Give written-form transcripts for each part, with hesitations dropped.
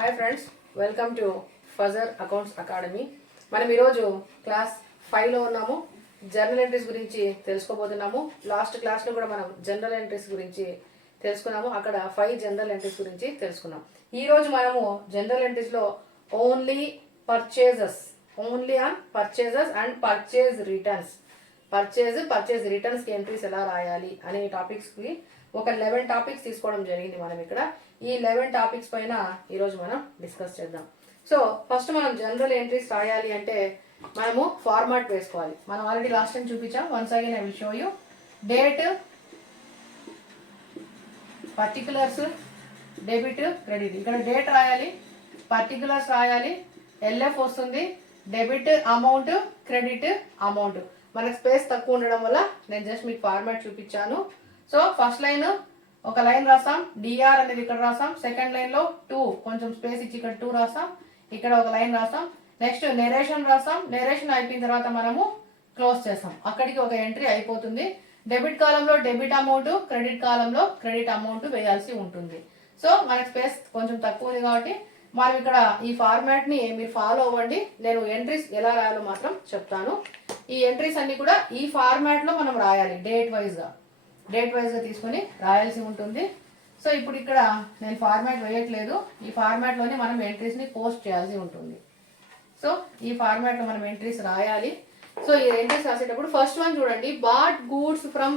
Hi friends, welcome to Fajr accounts academy. మనం ఈరోజు class 5లో ఉన్నాము. జర్నల్ ఎంట్రీస్ గురించి తెలుసుకోబోతున్నాము. లాస్ట్ క్లాస్లో కూడా మనం జనరల్ ఎంట్రీస్ గురించి తెలుసుకున్నాము. అక్కడ 5 జనరల్ ఎంట్రీస్ గురించి తెలుసుకున్నాం. ఈరోజు మనము జనరల్ ఎంట్రీస్లో ఓన్లీ పర్చేజెస్ అండ్ పర్చేజ్ రిటర్న్స్కి ఎంట్రీస్ ఎలా రాయాలి అనే టాపిక్స్కి ఒక 11 టాపిక్స్ తీసుకోవడం జరిగింది. మనం ఇక్కడ ఈ 11 టాపిక్స్ పైన ఈరోజు మనం డిస్కస్ చేద్దాం. సో ఫస్ట్ మనం జనరల్ ఎంట్రీస్ రాయాలి అంటే మనము ఫార్మాట్ వేసుకోవాలి. మనం ఆల్రెడీ లాస్ట్ టైం చూపించాం. Once again I will show you. Date, particulars, debit, credit. ఇక్కడ డేట్ రాయాలి, పర్టికులర్స్ రాయాలి, ఎల్ఎఫ్ వస్తుంది, డెబిట్ అమౌంట్, క్రెడిట్ అమౌంట్. మనకు స్పేస్ తక్కువ ఉండడం వల్ల నేను జస్ట్ మీకు ఫార్మాట్ చూపించాను. సో ఫస్ట్ లైన్ ఒక లైన్ రాసాం, డిఆర్ అనేది ఇక్కడ రాసాం. సెకండ్ లైన్ లో 2 కొంచెం స్పేస్ ఇచ్చి ఇక్కడ 2 రాసాం, ఇక్కడ ఒక లైన్ రాసాం. నెక్స్ట్ నెరేషన్ రాసాం. నెరేషన్ అయిపోయిన తర్వాత మనము క్లోజ్ చేస్తాం. అక్కడికి ఒక ఎంట్రీ అయిపోతుంది. డెబిట్ కాలంలో డెబిట్ అమౌంట్, క్రెడిట్ కాలంలో క్రెడిట్ అమౌంట్ వేయాల్సి ఉంటుంది. సో మనకి స్పేస్ కొంచెం తక్కువ ఉంది కాబట్టి మనం ఇక్కడ ఈ ఫార్మాట్ ని మీరు ఫాలో అవ్వండి. నేను ఎంట్రీస్ ఎలా రాయాలో మాత్రం చెప్తాను. ఈ ఎంట్రీస్ అన్ని కూడా ఈ ఫార్మాట్ లో మనం రాయాలి. డేట్ వైజ్ గా తీసుకొని రాయాల్సి ఉంటుంది. సో ఇప్పుడు ఇక్కడ నేను ఫార్మాట్ వేయట్లేదు. ఈ ఫార్మాట్ లోనే మనం ఎంట్రీస్ ని పోస్ట్ చేయాల్సి ఉంటుంది. సో ఈ ఫార్మాట్ లో మనం ఎంట్రీస్ రాయాలి. సో ఈ ఎంట్రీస్ రాసేటప్పుడు ఫస్ట్ వన్ చూడండి, బాట్ గూడ్స్ ఫ్రమ్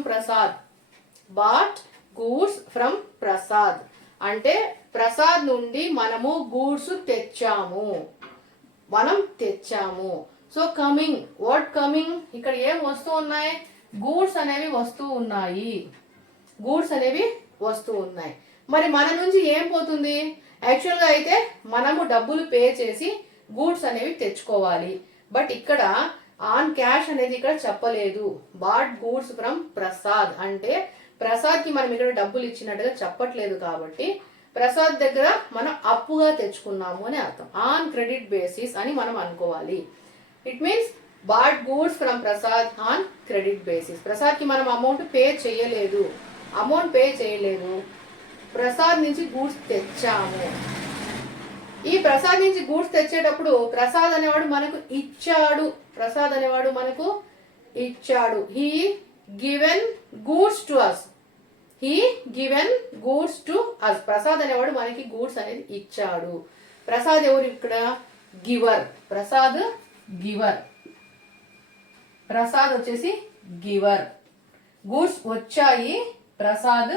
ప్రసాద్ అంటే ప్రసాద్ నుండి మనము గూడ్స్ తెచ్చాము. సో కమింగ్, వాట్ కమింగ్, ఇక్కడ ఏం వస్తూ ఉన్నాయి? గూడ్స్ అనేవి వస్తూ ఉన్నాయి. మరి మన నుంచి ఏం పోతుంది? యాక్చువల్గా అయితే మనము డబ్బులు పే చేసి గూడ్స్ అనేవి తెచ్చుకోవాలి. బట్ ఇక్కడ ఆన్ క్యాష్ అనేది ఇక్కడ చెప్పలేదు. బాట్ గూడ్స్ ఫ్రమ్ ప్రసాద్ అంటే ప్రసాద్కి మనం ఇక్కడ డబ్బులు ఇచ్చినట్టుగా చెప్పట్లేదు. కాబట్టి ప్రసాద్ దగ్గర మనం అప్పుగా తెచ్చుకున్నాము అని అర్థం. ఆన్ క్రెడిట్ బేసిస్ అని మనం అనుకోవాలి. It means bought goods from Prasad on credit basis. Prasad కి మనం అమౌంట్ పే చేయలేదు. ప్రసాద్ నుంచి గూడ్స్ తెచ్చాము. ఈ ప్రసాద్ నుంచి గూడ్స్ తెచ్చేటప్పుడు ప్రసాద్ అనేవాడు మనకు ఇచ్చాడు. He given goods to us. Prasad అనేవాడు మనకి గూడ్స్ అనేది ఇచ్చాడు. ప్రసాద్ ఎవరు ఇక్కడ? గివర్. ప్రసాద్ వచ్చేసి గివర్. గూడ్స్ వచ్చాయి, ప్రసాద్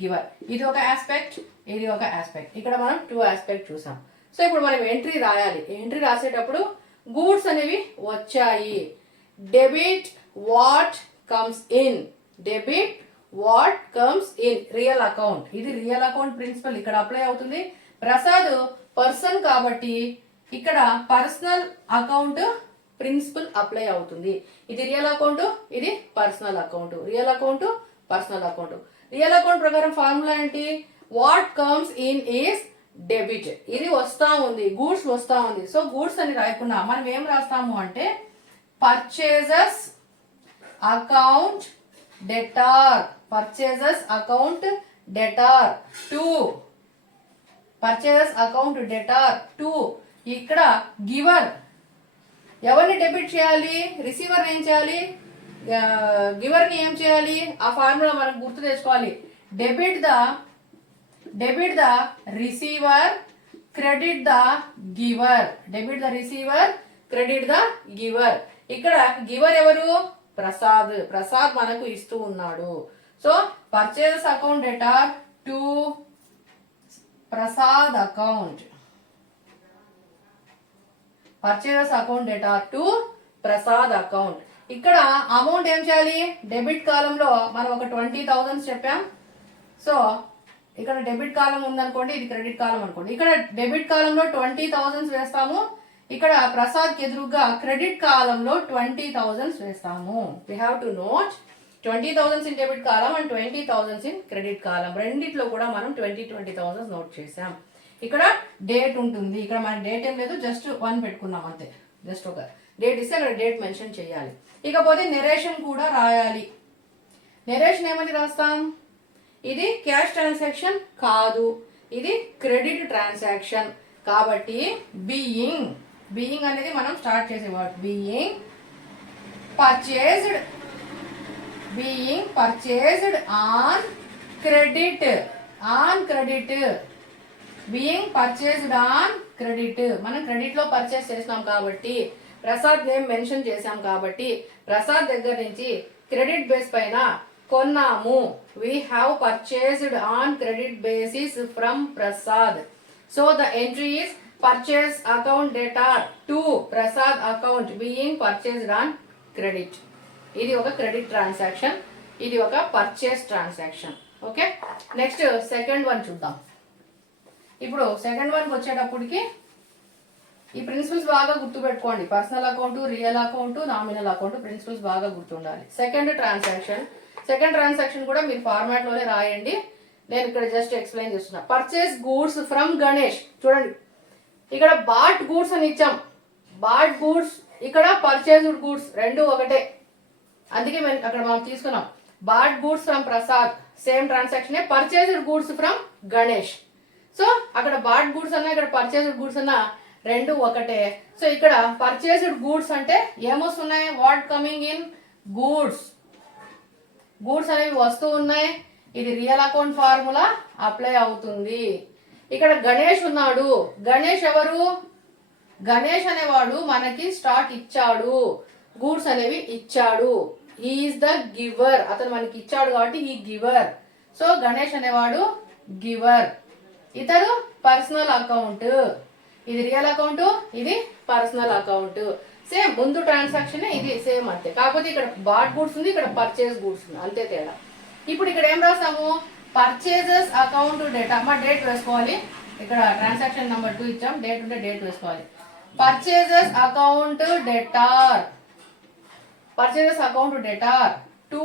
గివర్. ఇది ఒక ఆస్పెక్ట్, ఇది ఒక ఆస్పెక్ట్. ఇక్కడ మనం 2 ఆస్పెక్ట్ చూసాం. సో ఇప్పుడు మనం ఎంట్రీ రాయాలి. ఎంట్రీ రాసేటప్పుడు గూడ్స్ అనేవి వచ్చాయి. Debit what comes in. Real account. ఇది రియల్ అకౌంట్ ప్రిన్సిపల్ ఇక్కడ అప్లై అవుతుంది. ప్రసాద్ పర్సన్ కాబట్టి ఇక్కడ పర్సనల్ అకౌంట్ ప్రిన్సిపల్ అప్లై అవుతుంది. ఇది రియల్ అకౌంట్, ఇది పర్సనల్ అకౌంట్. రియల్ అకౌంట్ ప్రకారం ఫార్ములా ఏంటి? What comes in is debit. ఇది వస్తా ఉంది, గూడ్స్ వస్తా ఉంది. సో గూడ్స్ అని రాయకుండా మనం ఏం రాస్తాము అంటే పర్చేజెస్ అకౌంట్ డెటార్ టు ఇక్కడ గివర్. ఎవరిని డెబిట్ చేయాలి? రిసీవర్ ఏం చేయాలి? గివర్ ని ఏం చేయాలి? ఆ ఫార్ములా మనకు గుర్తు తెచ్చుకోవాలి. Debit the receiver, credit the giver. ఇక్కడ గివర్ ఎవరు? ప్రసాద్ మనకు ఇస్తూ ఉన్నాడు. So purchase account debtor to Prasad account. ఇక్కడ అమౌంట్ ఏం చేయాలి? డెబిట్ కాలంలో మనం ఒక 20,000 చెప్పాం. సో ఇక్కడ డెబిట్ కాలం ఉందనుకోండి, ఇది క్రెడిట్ కాలం అనుకోండి. ఇక్కడ డెబిట్ కాలంలో 20,000 వేస్తాము. ఇక్కడ ప్రసాద్ కి ఎదురుగా క్రెడిట్ కాలంలో 20,000 వేస్తాము. We have to note 20,000 in debit కాలం అండ్ 20,000 ఇన్ క్రెడిట్ కాలం. రెండిట్లో కూడా మనం 20,000 నోట్ చేసాం. ఇక్కడ డేట్ ఉంటుంది. ఇక్కడ మన డేట్ ఏం లేదు, జస్ట్ 1 పెట్టుకున్నాం అంతే. జస్ట్ ఒక డేట్ ఇస్తే అక్కడ డేట్ మెన్షన్ చేయాలి. ఇకపోతే నెరేషన్ కూడా రాయాలి. నెరేషన్ ఏమని రాస్తాం? ఇది క్యాష్ ట్రాన్సాక్షన్ కాదు, ఇది క్రెడిట్ ట్రాన్సాక్షన్. కాబట్టి బీయింగ్ అనేది మనం స్టార్ట్ చేసే word. Being purchased on credit. Being purchased on credit. మనం క్రెడిట్ లో పర్చేస్ చేసినాం కాబట్టి, ప్రసాద్ నేమ్ మెన్షన్ చేసాం కాబట్టి, ప్రసాద్ దగ్గర నుంచి క్రెడిట్ బేస్ పైన కొన్నాము. We have purchased on credit basis from Prasad. So the entry is purchase account data to Prasad account being purchased on credit. ఇది ఒక క్రెడిట్ ట్రాన్సాక్షన్, ఇది ఒక purchase transaction. Okay, next second one చూద్దాం. ఇప్పుడు second వన్కి వచ్చేటప్పటికి ఈ principles బాగా గుర్తుపెట్టుకోండి. Personal account, real account, nominal account principles బాగా గుర్తుండాలి. సెకండ్ ట్రాన్సాక్షన్ కూడా మీరు ఫార్మాట్ లోనే రాయండి. నేను ఇక్కడ జస్ట్ ఎక్స్ప్లెయిన్ చేస్తున్నా. Purchase goods from Ganesh. చూడండి, ఇక్కడ బాట్ గూడ్స్ అని ఇచ్చాం. బాట్ గూడ్స్, ఇక్కడ పర్చేస్డ్ గూడ్స్, రెండు ఒకటే. అందుకే అక్కడ మనం తీసుకున్నాం. Bought goods from Prasad same transaction. Purchased goods from Ganesh. So అక్కడ బాట్ గూడ్స్ అన్నా, ఇక్కడ పర్చేస్డ్ గూడ్స్ అన్నా రెండు ఒకటే. సో ఇక్కడ పర్చేస్డ్ గూడ్స్ అంటే ఏమొస్తున్నాయి? What coming in? గూడ్స్ అనేవి వస్తూ ఉన్నాయి. ఇది రియల్ అకౌంట్ ఫార్ములా అప్లై అవుతుంది. ఇక్కడ గణేష్ ఉన్నాడు. గణేష్ ఎవరు? గణేష్ అనేవాడు మనకి స్టాక్ ఇచ్చాడు, గూడ్స్ అనేవి ఇచ్చాడు. Is the giver. అతను మనకి ఇచ్చాడు కాబట్టి ఈ గివర్. సో గణేష్ అనేవాడు గివర్. ఇతడు పర్సనల్ అకౌంట్. ఇది రియల్ అకౌంట్, ఇది పర్సనల్ అకౌంట్. సేమ్ ముందు ట్రాన్సాక్షన్ ఇది సేమ్ అంతే. కాకపోతే ఇక్కడ బాట్ గూడ్స్ ఉంది, ఇక్కడ పర్చేస్ గూడ్స్ ఉంది, అంతే తేడా. ఇప్పుడు ఇక్కడ ఏం రాసాము? Purchases account debtor. మా డేట్ వేసుకోవాలి. ఇక్కడ ట్రాన్సాక్షన్ నెంబర్ 2 ఇచ్చాం, డేట్ ఉంటే డేట్ వేసుకోవాలి. Purchases account debtor to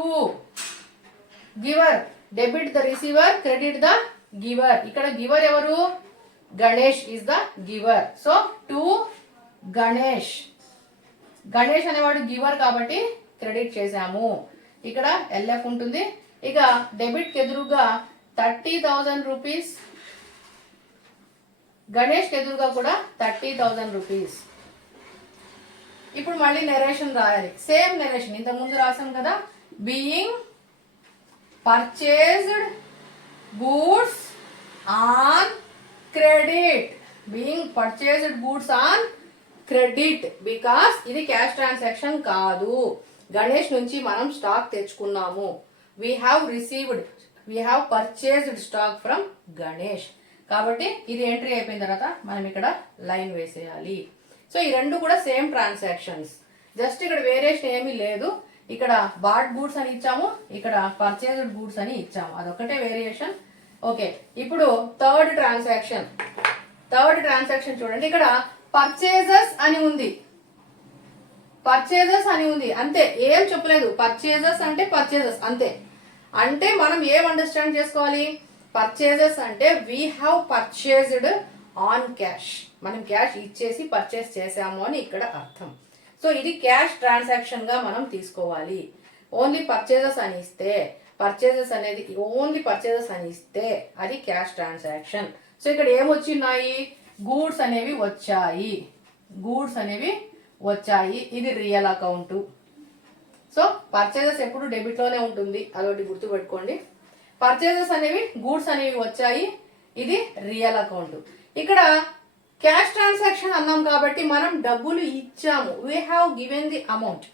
giver. Debit the receiver, credit the giver. ఇక్కడ గివర్ ఎవరు? Ganesh is the giver. So to Ganesh. Ganesh అనేవాడు గివర్ కాబట్టి క్రెడిట్ చేసాము. ఇక్కడ ఎల్ఎఫ్ ఉంటుంది. ఇక డెబిట్ కి ఎదురుగా 30,000 రూపీస్, గణేష్ కి ఎదురుగా కూడా 30,000 రూపీస్. ఇప్పుడు మళ్ళీ నెరేషన్ రాయాలి. సేమ్ నెరేషన్ ఇంత ముందు రాసాం కదా. Being purchased goods on credit. Being purchased goods on credit because ఇది క్యాష్ ట్రాన్సాక్షన్ కాదు. గణేష్ నుంచి మనం స్టాక్ తెచ్చుకున్నాము. We have purchased stock from Ganesh. కాబట్టి ఇది ఎంట్రీ అయిపోయిన తర్వాత మనం ఇక్కడ లైన్ వేసేయాలి. సో ఈ రెండు కూడా సేమ్ ట్రాన్సాక్షన్స్, జస్ట్ ఇక్కడ వేరియేషన్ ఏమీ లేదు. ఇక్కడ బాట్ గూడ్స్ అని ఇచ్చాము, ఇక్కడ పర్చేస్డ్ గూడ్స్ అని ఇచ్చాము, అదొక్కటే వేరియేషన్. ఓకే, ఇప్పుడు థర్డ్ ట్రాన్సాక్షన్ చూడండి. ఇక్కడ పర్చేజెస్ అని ఉంది, అంతే, ఏం చెప్పలేదు. పర్చేజెస్ అంటే పర్చేజెస్ అంతే. అంటే మనం ఏం అండర్స్టాండ్ చేసుకోవాలి? పర్చేజెస్ అంటే we have purchased on cash. మనం క్యాష్ ఇచ్చేసి పర్చేస్ చేసాము అని ఇక్కడ అర్థం. సో ఇది క్యాష్ ట్రాన్సాక్షన్ గా మనం తీసుకోవాలి. ఓన్లీ పర్చేజెస్ అని ఇస్తే, ఓన్లీ పర్చేజెస్ అని ఇస్తే అది క్యాష్ ట్రాన్సాక్షన్. సో ఇక్కడ ఏమొచ్చినాయి? గూడ్స్ అనేవి వచ్చాయి. ఇది రియల్ అకౌంట్. సో పర్చేజెస్ ఎప్పుడు డెబిట్ లోనే ఉంటుంది, అదొకటి గుర్తుపెట్టుకోండి. పర్చేజెస్ అనేవి, గూడ్స్ అనేవి వచ్చాయి, ఇది రియల్ అకౌంట్. ఇక్కడ క్యాష్ ట్రాన్సాక్షన్ అన్నాం కాబట్టి మనం డబ్బులు ఇచ్చాము. We have given the amount.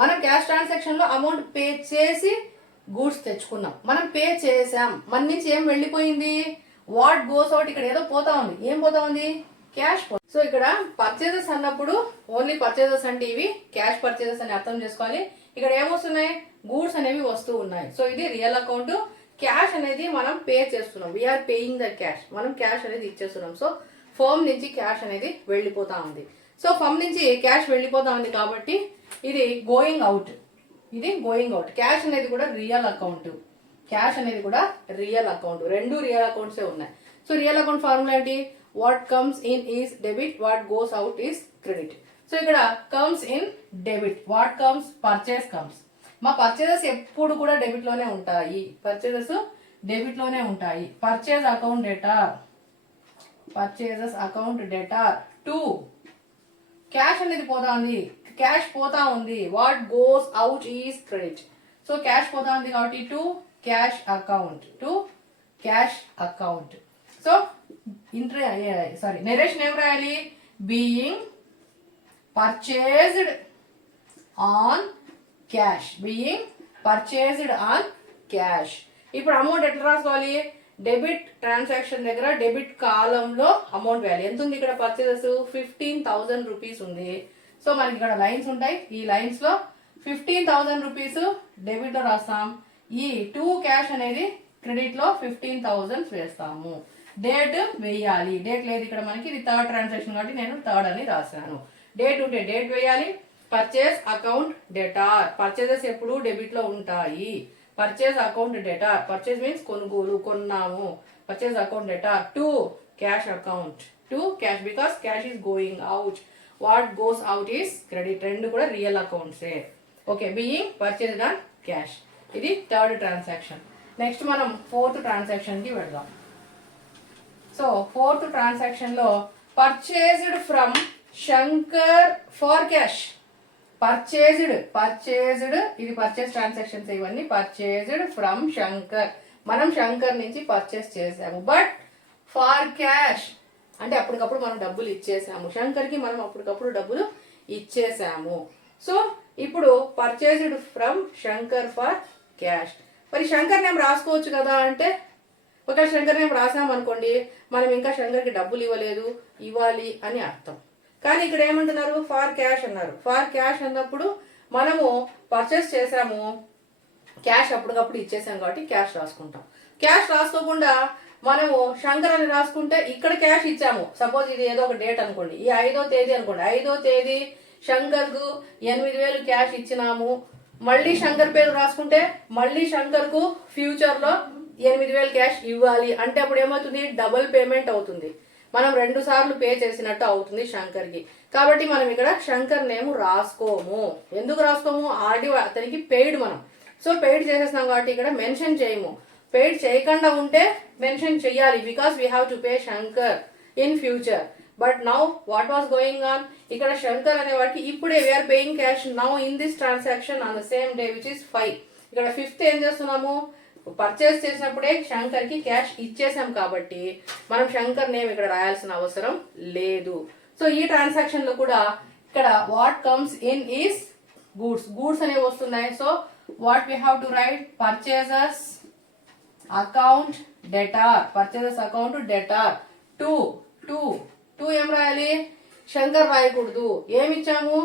మనం క్యాష్ ట్రాన్సాక్షన్ లో అమౌంట్ పే చేసి గూడ్స్ తెచ్చుకున్నాం. మనం పే చేసాం, మన నుంచి ఏం వెళ్ళిపోయింది? What goes out. ఇక్కడ ఏదో పోతా ఉంది. ఏం పోతా ఉంది? క్యాష్. సో ఇక్కడ పర్చేజెస్ అన్నప్పుడు ఓన్లీ పర్చేజెస్ అంటే ఇవి క్యాష్ పర్చేజెస్ అని అర్థం చేసుకోవాలి. ఇక్కడ ఏమొస్తున్నాయి? గూడ్స్ అనేవి వస్తూ ఉన్నాయి. సో ఇది రియల్ అకౌంట్. క్యాష్ అనేది మనం పే చేస్తున్నాం. We are paying the cash. మనం క్యాష్ అనేది ఇచ్చేస్తున్నాం. సో ఫర్మ్ నుంచి క్యాష్ అనేది వెళ్ళిపోతా ఉంది. సో ఫర్మ్ నుంచి క్యాష్ వెళ్ళిపోతా ఉంది కాబట్టి ఇది గోయింగ్ అవుట్. క్యాష్ అనేది కూడా రియల్ అకౌంట్. రెండు రియల్ అకౌంట్సే ఉన్నాయి. సో రియల్ అకౌంట్ ఫార్ములా ఏంటి? What comes in is debit, what goes out is credit. So ఇక్కడ comes in debit, what comes, purchase comes. మా పర్చేజెస్ ఎప్పుడు కూడా డెబిట్ లోనే ఉంటాయి. Purchase account debtor purchases account debtor to cash అనేది పోతా ఉంది, క్యాష్ పోతా ఉంది. What goes out is credit. So cash పోతా ఉంది కాబట్టి to cash account, to cash account. So narration ఏం రాయాలి? Being purchased on cash, being purchased on cash. ఇప్పుడు అమౌంట్ ఎట్లా రాసుకోవాలి? డెబిట్ ట్రాన్సాక్షన్ దగ్గర డెబిట్ కాలంలో అమౌంట్ వాల్యూ ఎంత ఉంది? ఇక్కడ పర్చేజెస్ 15,000 రూపీస్ ఉంది. సో మనకి ఇక్కడ లైన్స్ ఉంటాయి, ఈ లైన్స్ లో 15,000 రూపీస్ డెబిట్ లో రాస్తాం, ఈ టు క్యాష్ అనేది క్రెడిట్ లో 15,000 వేస్తాము. డేట్ వేయాలి, డేట్ లేదు ఇక్కడ మనకి, ఇది థర్డ్ ట్రాన్సాక్షన్ కాబట్టి నేను థర్డ్ అని రాశాను. డేట్ ఉంటే డేట్ వేయాలి. పర్చేస్ అకౌంట్ డెటార్, పర్చేజెస్ ఎప్పుడు డెబిట్ లో ఉంటాయి. Purchase account debtor, purchase means కొనుగోలు, కొన్నాము. Purchase account debtor to cash account, to cash because cash is going out. What goes out is credit. రెండు కూడా రియల్ అకౌంట్సే. Okay, being purchased on cash. ఇది third transaction. Next మనం fourth transaction కి వెళ్దాం. So fourth transaction లో purchased from Shankar for cash. Purchased ఇది purchase transactions, ఇవన్నీ పర్చేజ్డ్ ఫ్రమ్ శంకర్. మనం శంకర్ నుంచి పర్చేస్ చేసాము, బట్ ఫార్ క్యాష్ అంటే అప్పటికప్పుడు మనం డబ్బులు ఇచ్చేసాము. శంకర్కి మనం అప్పటికప్పుడు డబ్బులు ఇచ్చేసాము. సో ఇప్పుడు purchased from Shankar for cash. మరి శంకర్ నేమ్ రాసుకోవచ్చు కదా అంటే, ఒక శంకర్ నేమ్ రాసామనుకోండి, మనం ఇంకా శంకర్కి డబ్బులు ఇవ్వలేదు, ఇవ్వాలి అని అర్థం. కానీ ఇక్కడ ఏమంటున్నారు? ఫార్ క్యాష్ అన్నారు. ఫార్ క్యాష్ అన్నప్పుడు మనము పర్చేస్ చేసాము, క్యాష్ అప్పటికప్పుడు ఇచ్చేసాం కాబట్టి క్యాష్ రాసుకుంటాం. క్యాష్ రాసుకోకుండా మనము శంకర్ అని రాసుకుంటే ఇక్కడ క్యాష్ ఇచ్చాము. సపోజ్ ఇది ఏదో ఒక డేట్ అనుకోండి, ఈ 5వ తేదీ అనుకోండి, 5వ తేదీ శంకర్కు 8,000 క్యాష్ ఇచ్చినాము. మళ్ళీ శంకర్ పేరు రాసుకుంటే మళ్ళీ శంకర్కు ఫ్యూచర్లో 8,000 క్యాష్ ఇవ్వాలి అంటే అప్పుడు ఏమవుతుంది? డబుల్ పేమెంట్ అవుతుంది. మనం 2 సార్లు పే చేసినట్టు అవుతుంది శంకర్కి. కాబట్టి మనం ఇక్కడ శంకర్ నేమ్ రాసుకోము. ఎందుకు రాసుకోము? ఆల్రెడీ అతనికి పెయిడ్ మనం. సో పెయిడ్ చేసేస్తున్నాం కాబట్టి ఇక్కడ మెన్షన్ చేయము. పెయిడ్ చేయకుండా ఉంటే మెన్షన్ చెయ్యాలి, because we have to pay Shankar in future. But now what was going on? ఇక్కడ శంకర్ అనే వాడికి ఇప్పుడే we are paying cash now in this transaction on the same day which is 5. ఇక్కడ 5th ఏం చేస్తున్నాము? పర్చేస్ చేసినప్పుడే శంకర్ కి క్యాష్ ఇచ్చేసాం కాబట్టి మనం శంకర్ నేమ్ ఇక్కడ రాయాల్సిన అవసరం లేదు. సో ఈ ట్రాన్సాక్షన్ లో కూడా ఇక్కడ what comes in is goods. Goods అనేవి వస్తున్నాయి. So what we have to write? Purchases account debtor, purchases account debtor to to to ఏం రాయాలి? శంకర్ రాయకూడదు. ఏమి ఇచ్చాము?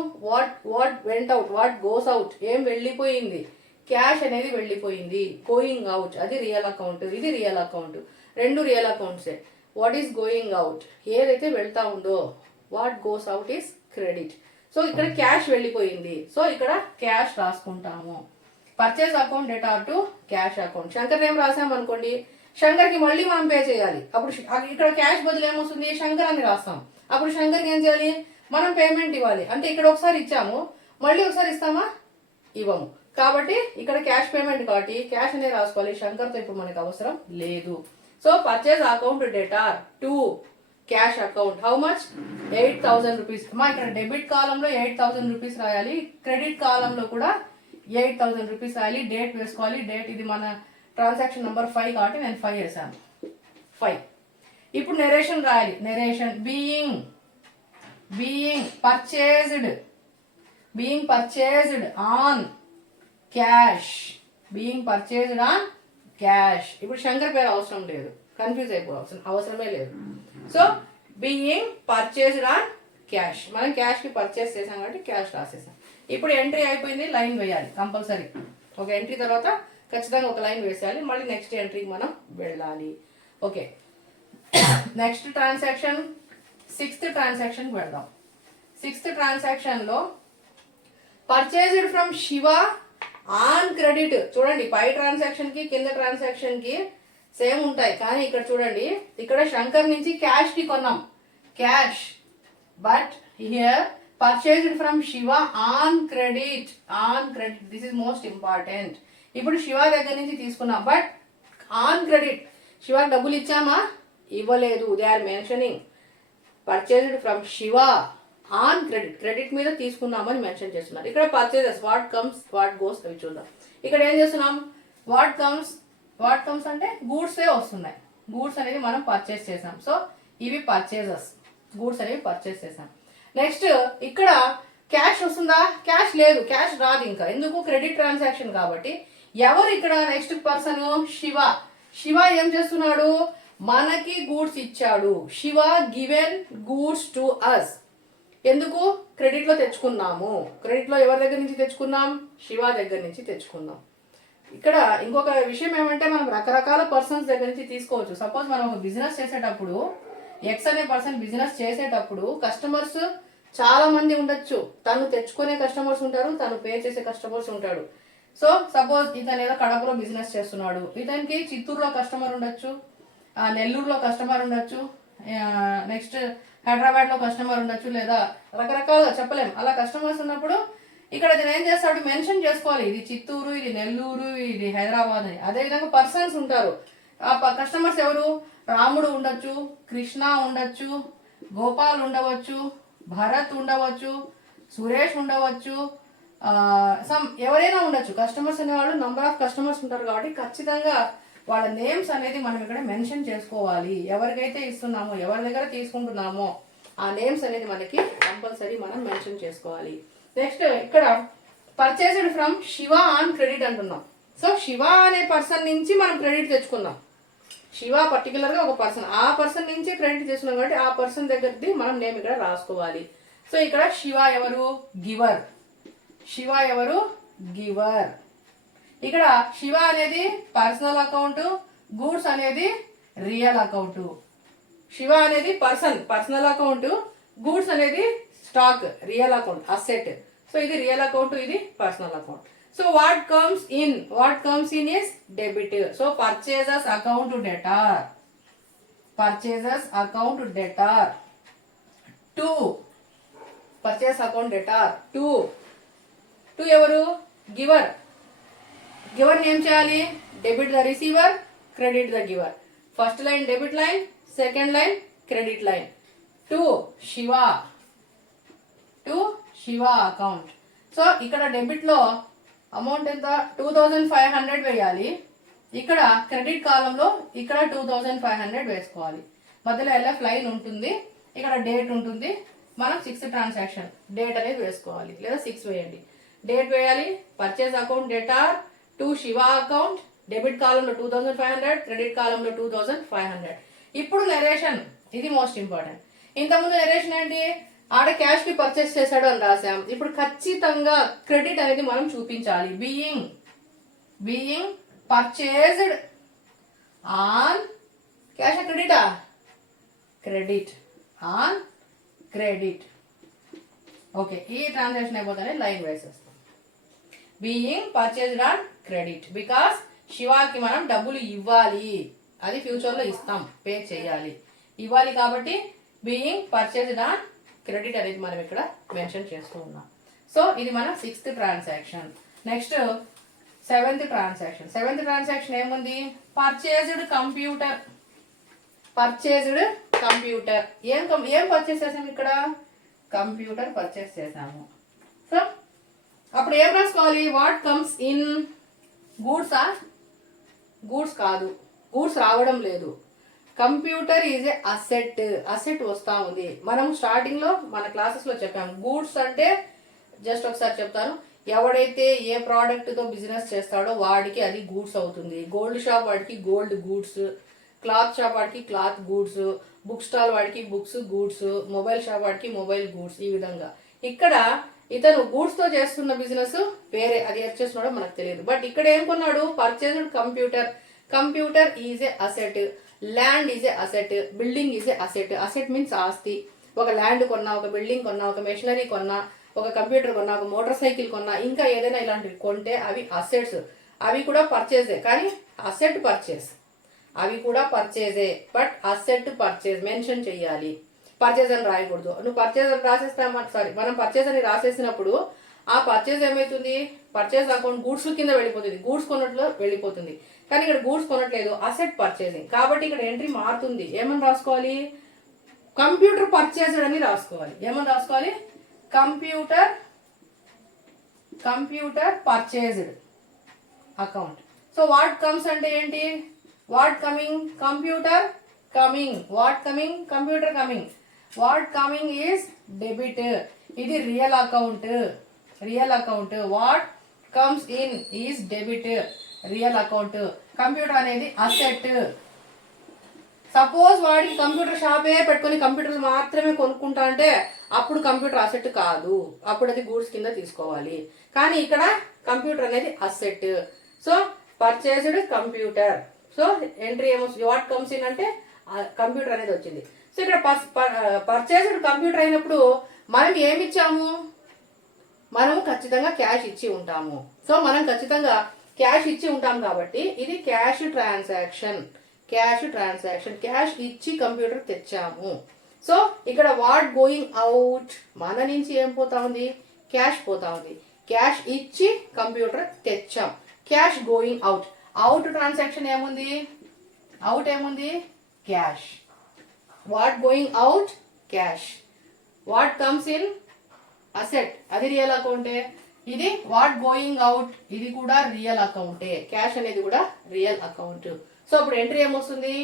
What went out, what goes out, ఏం వెళ్ళిపోయింది, క్యాష్ అనేది వెళ్ళిపోయింది, గోయింగ్ అవుట్, అది రియల్ అకౌంట్, ఇది రియల్ అకౌంట్, రెండు రియల్ అకౌంట్సే. వాట్ ఈస్ గోయింగ్ అవుట్, ఏదైతే వెళ్తా ఉందో, what goes out is credit. So ఇక్కడ క్యాష్ వెళ్ళిపోయింది, సో ఇక్కడ క్యాష్ రాసుకుంటాము. Purchase account debtor to cash account. Shankar name రాసాం అనుకోండి, శంకర్ కి మళ్ళీ మనం పే చేయాలి. అప్పుడు ఇక్కడ క్యాష్ బదులు ఏమొస్తుంది? శంకర్ అని రాస్తాం. అప్పుడు శంకర్కి ఏం చేయాలి? మనం పేమెంట్ ఇవ్వాలి. అంటే ఇక్కడ ఒకసారి ఇచ్చాము, మళ్ళీ ఒకసారి ఇస్తామా? ఇవ్వము. కాబట్టి ఇక్కడ క్యాష్ పేమెంట్ కాబట్టి క్యాష్ అనేది రాసుకోవాలి. శంకర్తో ఇప్పుడు మనకు అవసరం లేదు. So purchase account debtor to cash account. How much? 8,000 rupees. మా ఇక్కడ డెబిట్ కాలంలో 8,000 రూపీస్ రాయాలి, క్రెడిట్ కాలంలో కూడా 8,000 రూపీస్ రాయాలి. డేట్ వేసుకోవాలి. డేట్ ఇది మన ట్రాన్సాక్షన్ నెంబర్ 5 కాబట్టి నేను 5 వేసాను. 5. ఇప్పుడు నెరేషన్ రాయాలి. Narration being purchased on cash, being purchased on cash. ఇప్పుడు శంకర్ పేరు అవసరం లేదు, కన్ఫ్యూజ్ అయిపోవాల్సిన అవసరమే లేదు. So being purchased on cash, మనం క్యాష్ కి పర్చేస్ చేసాం కాబట్టి క్యాష్ రాసేసాం. ఇప్పుడు ఎంట్రీ అయిపోయింది, లైన్ వేయాలి కంపల్సరీ. ఒక ఎంట్రీ తర్వాత ఖచ్చితంగా ఒక లైన్ వేసేయాలి, మళ్ళీ నెక్స్ట్ ఎంట్రీకి మనం వెళ్ళాలి. Okay, next transaction 6th transaction వెళ్దాం. 6th ట్రాన్సాక్షన్ లో purchased from Shiva on credit. చూడండి, పై ట్రాన్సాక్షన్ కి కింద ట్రాన్సాక్షన్ కి సేమ్ ఉంటాయి, కానీ ఇక్కడ చూడండి, ఇక్కడ శంకర్ నుంచి క్యాష్ కి కొన్నాం, cash. But here purchased from Shiva on credit. This is most important. ఇప్పుడు శివ దగ్గర నుంచి తీసుకున్నాం, బట్ ఆన్ క్రెడిట్. శివకి డబ్బులు ఇచ్చామా? ఇవ్వలేదు. They are mentioning purchased from Shiva on credit, credit మీద తీసుకున్నామని మెన్షన్ చేస్తున్నారు. ఇక్కడ purchases what comes what goes అవి చూద్దాం. ఇక్కడ ఏం చేస్తున్నాం, వాట్ కమ్స్ అంటే గూడ్సే వస్తున్నాయి. గూడ్స్ అనేది మనం పర్చేస్ చేసాం. సో ఇవి పర్చేజెస్, గూడ్స్ అనేవి పర్చేస్ చేసాం. నెక్స్ట్ ఇక్కడ క్యాష్ వస్తుందా, క్యాష్ లేదు, క్యాష్ రాదు ఇంకా, ఎందుకు క్రెడిట్ ట్రాన్సాక్షన్ కాబట్టి. ఎవరు ఇక్కడ నెక్స్ట్ పర్సన్, శివ ఏం చేస్తున్నాడు, మనకి గూడ్స్ ఇచ్చాడు. Shiva given goods to us. ఎందుకు, క్రెడిట్ లో తెచ్చుకున్నాము. క్రెడిట్ లో ఎవరి దగ్గర నుంచి తెచ్చుకున్నాం, శివ దగ్గర నుంచి తెచ్చుకున్నాం. ఇక్కడ ఇంకొక విషయం ఏమంటే మనం రకరకాల పర్సన్స్ దగ్గర నుంచి తీసుకోవచ్చు. సపోజ్ మనం ఒక బిజినెస్ చేసేటప్పుడు, ఎక్స్ అనే పర్సన్ బిజినెస్ చేసేటప్పుడు కస్టమర్స్ చాలా మంది ఉండొచ్చు. తను తెచ్చుకునే కస్టమర్స్ ఉంటారు, తను పే చేసే కస్టమర్స్ ఉంటాడు. సో సపోజ్ ఇతను ఏదో కడపలో బిజినెస్ చేస్తున్నాడు, ఇతనికి చిత్తూరులో కస్టమర్ ఉండొచ్చు, నెల్లూరులో కస్టమర్ ఉండొచ్చు, నెక్స్ట్ హైదరాబాద్లో కస్టమర్ ఉండొచ్చు, లేదా రకరకాలుగా చెప్పలేము. అలా కస్టమర్స్ ఉన్నప్పుడు ఇక్కడ ఇతను ఏం చేస్తాడు, మెన్షన్ చేసుకోవాలి, ఇది చిత్తూరు, ఇది నెల్లూరు, ఇది హైదరాబాద్ అని. అదేవిధంగా పర్సన్స్ ఉంటారు. ఆ కస్టమర్స్ ఎవరు, రాముడు ఉండొచ్చు, కృష్ణ ఉండొచ్చు, గోపాల్ ఉండవచ్చు, భరత్ ఉండవచ్చు, సురేష్ ఉండవచ్చు, ఎవరైనా ఉండొచ్చు. కస్టమర్స్ అనేవాళ్ళు నంబర్ ఆఫ్ కస్టమర్స్ ఉంటారు కాబట్టి ఖచ్చితంగా వాళ్ళ నేమ్స్ అనేది మనం ఇక్కడ మెన్షన్ చేసుకోవాలి. ఎవరికైతే ఇస్తున్నామో, ఎవరి దగ్గర తీసుకుంటున్నామో ఆ నేమ్స్ అనేది మనకి కంపల్సరీ మనం మెన్షన్ చేసుకోవాలి. నెక్స్ట్ ఇక్కడ purchased from Shiva on credit అంటున్నాం. సో శివ అనే పర్సన్ నుంచి మనం క్రెడిట్ తెచ్చుకుందాం. శివ పర్టికులర్ గా ఒక పర్సన్, ఆ పర్సన్ నుంచి క్రెడిట్ తెచ్చుకున్నాం కాబట్టి ఆ పర్సన్ దగ్గరది మనం నేమ్ ఇక్కడ రాసుకోవాలి. సో ఇక్కడ శివ ఎవరు, గివర్. శివ ఎవరు, గివర్. ఇక్కడ శివ అనేది పర్సనల్ అకౌంట్, గూడ్స్ అనేది రియల్ అకౌంట్. శివ అనేది పర్సనల్ అకౌంట్, గూడ్స్ అనేది stock, real account, asset. So ఇది రియల్ అకౌంట్, ఇది personal account. So what comes in is debit. So purchases account debtor, purchases account debtor 2, purchase account debtor 2 ఎవరు, giver. Giver ఏం చేయాలి, debit the receiver, credit the giver. First line debit line, second line credit line. To Shiva account. So ఇక్కడ debit లో amount ఎంత, 2500 వేయాలి. ఇక్కడ credit కాలంలో ఇక్కడ 2500 వేసుకోవాలి. మధ్యలో ఎల్ఎఫ్ లైన్ ఉంటుంది, ఇక్కడ డేట్ ఉంటుంది. మనం 6 ట్రాన్సాక్షన్ డేట్ అనేది వేసుకోవాలి, లేదా 6 వేయండి. డేట్ వేయాలి. Purchase account debtor to Shiva account, debit కాలంలో 2500, క్రెడిట్ కాలంలో 2500. ఇప్పుడు నెరేషన్, ఇది మోస్ట్ ఇంపార్టెంట్. ఇంతకుముందు నెరేషన్ ఏంటి, ఆడ క్యాష్ కి పర్చేస్ చేశాడు అని రాసాం. ఇప్పుడు ఖచ్చితంగా క్రెడిట్ అనేది మనం చూపించాలి. బీయింగ్ పర్చేస్డ్ ఆన్ క్యాష్, క్రెడిటా, క్రెడిట్ ఆన్ క్రెడిట్. ఓకే, ఈ ట్రాన్సాక్షన్ అయిపోతానే లైన్ వేసేస్తాం. Being purchased on credit because శివాకి మనం డబ్బులు ఇవ్వాలి, అది ఫ్యూచర్లో ఇస్తాం, పే చేయాలి, ఇవ్వాలి కాబట్టి బీయింగ్ పర్చేస్డ్ ఆన్ క్రెడిట్ అనేది మనం ఇక్కడ మెన్షన్ చేస్తూ ఉన్నాం. సో ఇది మన 6th transaction. Next 7th transaction. 7th transaction ఏముంది, పర్చేస్డ్ కంప్యూటర్. ఏం పర్చేస్ చేసాము ఇక్కడ, కంప్యూటర్ పర్చేస్ చేసాము. సో అప్పుడు ఏం రాసుకోవాలి, వాట్ కమ్స్ ఇన్, గూడ్సా, గూడ్స్ కాదు, గూడ్స్ రావడం లేదు. కంప్యూటర్ ఈజ్ ఏ అసెట్ వస్తా ఉంది. మనం స్టార్టింగ్ లో మన క్లాసెస్ లో చెప్పాము, గూడ్స్ అంటే జస్ట్ ఒకసారి చెప్తాను. ఎవడైతే ఏ ప్రోడక్ట్ తో బిజినెస్ చేస్తాడో వాడికి అది గూడ్స్ అవుతుంది. గోల్డ్ షాప్ వాడికి గోల్డ్ గూడ్స్, క్లాత్ షాప్ వాడికి క్లాత్ గూడ్స్, బుక్ స్టాల్ వాడికి బుక్స్ గూడ్స్, మొబైల్ షాప్ వాడికి మొబైల్ గూడ్స్. ఈ విధంగా ఇక్కడ ఇతను గూడ్స్ తో చేస్తున్న బిజినెస్ వేరే, అది ఎట్ చేస్తున్నాడో మనకు తెలియదు. బట్ ఇక్కడ ఏం కొన్నాడు, purchased computer. Computer is a asset, land is a asset, building is a asset. Asset means ఆస్తి. ఒక ల్యాండ్ కొన్నా, ఒక బిల్డింగ్ కొన్నా, ఒక మెషినరీ కొన్నా, ఒక కంప్యూటర్ కొన్నా, ఒక మోటార్ సైకిల్ కొన్నా, ఇంకా ఏదైనా ఇలాంటివి కొంటే అవి అసెట్స్. అవి కూడా పర్చేజే, కానీ అసెట్ పర్చేస్, అవి కూడా పర్చేజే. బట్ అసెట్ పర్చేజ్ మెన్షన్ చెయ్యాలి, పర్చేజ్ అని రాయకూడదు. నువ్వు పర్చేజ్ అని రాసేస్తా, సారీ మనం పర్చేజ్ అని రాసేసినప్పుడు ఆ పర్చేజ్ ఏమవుతుంది, పర్చేజ్ అకౌంట్ గూడ్స్ కింద వెళ్ళిపోతుంది, గూడ్స్ కొన్నట్లో వెళ్ళిపోతుంది. కానీ ఇక్కడ గూడ్స్ కొనట్లేదు, అసెట్ పర్చేసింగ్. కాబట్టి ఇక్కడ ఎంట్రీ మారుతుంది. ఏమని రాసుకోవాలి, కంప్యూటర్ పర్చేజ్డ్ అని రాసుకోవాలి. ఏమని రాసుకోవాలి, computer purchased account. So what comes అంటే ఏంటి, what coming, computer coming, what coming, computer coming. What coming is debit, ఇది real account, real account. What comes in is debit, real account. Computer అనేది asset. Suppose వాడికి computer షాపే పెట్టుకొని కంప్యూటర్లు మాత్రమే కొనుక్కుంటా అంటే అప్పుడు కంప్యూటర్ అసెట్ కాదు, అప్పుడు అది గూడ్స్ కింద తీసుకోవాలి. కానీ ఇక్కడ కంప్యూటర్ అనేది asset. So purchased computer. So entry ఏమొస్తుంది, వాట్ కమ్స్ ఇన్ అంటే కంప్యూటర్ అనేది వచ్చింది. సో ఇక్కడ పర్చేస్డ్ కంప్యూటర్ అయినప్పుడు మనం ఏమి ఇచ్చాము, మనము ఖచ్చితంగా క్యాష్ ఇచ్చి ఉంటాము. సో మనం ఖచ్చితంగా క్యాష్ ఇచ్చి ఉంటాం కాబట్టి ఇది cash transaction, cash transaction. Cash ఇచ్చి కంప్యూటర్ తెచ్చాము. సో ఇక్కడ వాట్ గోయింగ్ అవుట్, మన నుంచి ఏం పోతా ఉంది, క్యాష్ పోతా ఉంది. క్యాష్ ఇచ్చి కంప్యూటర్ తెచ్చాం, cash going out. Out transaction ఏముంది, అవుట్ ఏముంది, cash. What going out, cash. What comes in, asset, అది రియల్ అకౌంటే. ఇది వాట్ గోయింగ్ అవుట్, ఇది కూడా రియల్ అకౌంటే. క్యాష్ అనేది కూడా రియల్ అకౌంట్. సో ఇప్పుడు ఎంట్రీ ఏమొస్తుంది,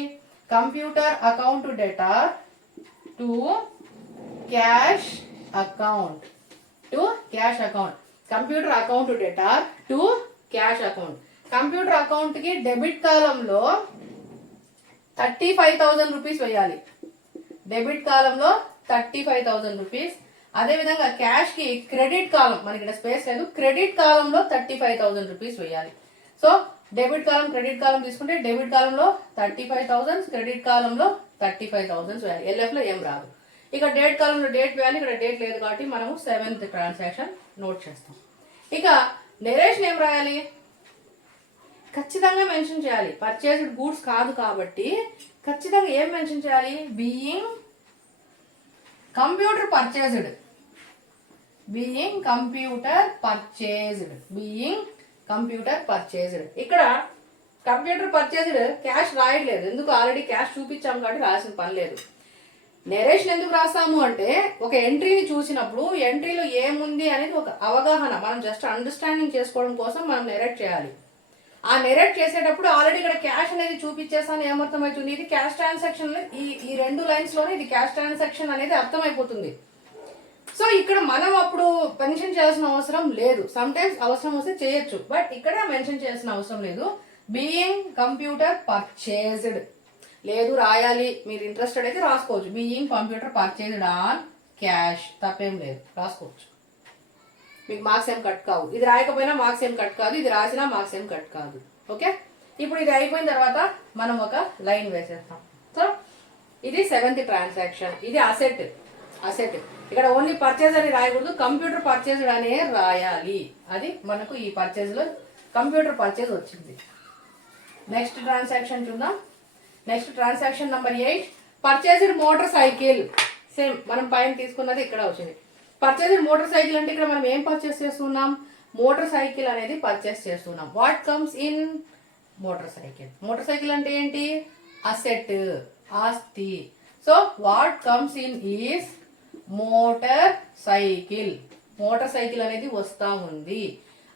computer account debtor to cash account, to cash account. Computer account debtor to cash account. Computer account కి debit కాలంలో 35,000 రూపీస్ వేయాలి, డెబిట్ కాలంలో 35,000 రూపీస్. అదేవిధంగా క్యాష్ కి క్రెడిట్ కాలం, మనకి ఇక్కడ స్పేస్ లేదు, క్రెడిట్ కాలంలో 35,000 రూపీస్ వేయాలి. సో డెబిట్ కాలం క్రెడిట్ కాలం తీసుకుంటే డెబిట్ కాలంలో 35,000, క్రెడిట్ కాలంలో 35,000 వేయాలి. ఎల్ఎఫ్ లో ఏం రాదు. ఇక డేట్ కాలంలో డేట్ వేయాలి, ఇక్కడ డేట్ లేదు కాబట్టి మనము 7th ట్రాన్సాక్షన్ నోట్ చేస్తాం. ఇక నెరేషన్ ఏం రాయాలి, ఖచ్చితంగా మెన్షన్ చేయాలి. పర్చేస్డ్ గూడ్స్ కాదు కాబట్టి ఖచ్చితంగా ఏం మెన్షన్ చేయాలి, being computer purchased, being computer purchased, being computer purchased. ఇక్కడ కంప్యూటర్ పర్చేస్డ్ క్యాష్ రాయట్లేదు, ఎందుకు, ఆల్రెడీ క్యాష్ చూపించాము కాబట్టి రాసిన పని లేదు. నెరేషన్ ఎందుకు రాస్తాము అంటే ఒక ఎంట్రీని చూసినప్పుడు ఎంట్రీలో ఏముంది అనేది ఒక అవగాహన, మనం జస్ట్ అండర్స్టాండింగ్ చేసుకోవడం కోసం మనం నెరేట్ చేయాలి. ఆ నెరేట్ చేసేటప్పుడు ఆల్రెడీ ఇక్కడ క్యాష్ అనేది చూపించేసాను, ఏమర్థమవుతుంది, ఇది క్యాష్ ట్రాన్సాక్షన్. ఈ 2 లైన్స్ లోనే ఇది క్యాష్ ట్రాన్సాక్షన్ అనేది అర్థమైపోతుంది. సో ఇక్కడ మనం అప్పుడు మెన్షన్ చేయాల్సిన అవసరం లేదు. సమ్ టైమ్స్ అవసరం వస్తే చేయొచ్చు, బట్ ఇక్కడ మెన్షన్ చేయాల్సిన అవసరం లేదు. బీయింగ్ కంప్యూటర్ పర్చేస్డ్ లేదు, రాయాలి, మీరు ఇంట్రెస్టెడ్ అయితే రాసుకోవచ్చు. Being computer purchased on cash, తప్పేం లేదు, రాసుకోవచ్చు. మీకు మార్క్స్ ఏం కట్ కావు, ఇది రాయకపోయినా మార్క్స్ ఏం కట్ కాదు, ఇది రాసినా మార్క్స్ ఏం కట్ కాదు. ఓకే, ఇప్పుడు ఇది అయిపోయిన తర్వాత మనం ఒక లైన్ వేసేస్తాం. సో ఇది 7th ట్రాన్సాక్షన్, ఇది అసెట్. అసెట్ ఇక్కడ ఓన్లీ పర్చేజ్ అని రాయకూడదు, కంప్యూటర్ పర్చేజ్డ్ అనే రాయాలి. అది మనకు ఈ పర్చేజ్ లో కంప్యూటర్ పర్చేజ్ వచ్చింది. నెక్స్ట్ ట్రాన్సాక్షన్ చూద్దాం. Next transaction number 8, purchased motor cycle. Same మనం పైన తీసుకున్నది ఇక్కడ వచ్చింది. పర్చేజ్డ్ మోటార్ సైకిల్ అంటే ఇక్కడ మనం ఏం పర్చేస్ చేస్తున్నాం, మోటార్ సైకిల్ అనేది పర్చేస్ చేస్తున్నాం. What comes in, motor cycle. Motor cycle అంటే ఏంటి, అసెట్, ఆస్తి. So what comes in is motor cycle. Motor cycle అనేది వస్తా ఉంది.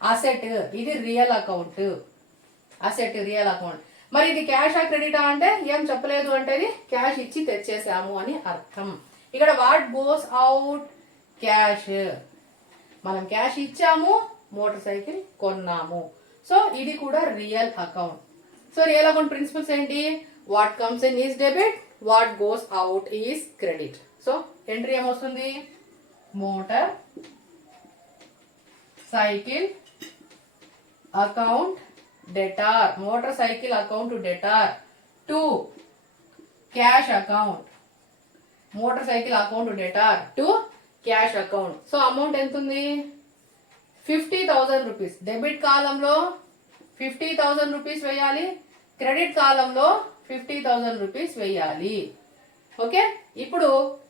అసెట్, ఇది real account, asset real account. మరి ఇది క్యాషా క్రెడిటా అంటే ఏం చెప్పలేదు, అంటే ఇది క్యాష్ ఇచ్చి తెచ్చేసాము అని అర్థం. ఇక్కడ వాట్ గోస్ అవుట్, క్యాష్. మనం క్యాష్ ఇచ్చాము, మోటార్ సైకిల్ కొన్నాము. సో ఇది కూడా real account. So real account principles ఏంటి, what comes in is debit, what goes out is credit. So entry ఏమొస్తుంది, motor cycle account debtor, motor cycle account debtor to cash account, motor cycle account debtor to cash account. So amount ఎంత ఉంది, 50,000 rupees. Debit కాలంలో 50,000 rupees వేయాలి, credit కాలంలో 50,000 rupees వేయాలి. Okay, ఇప్పుడు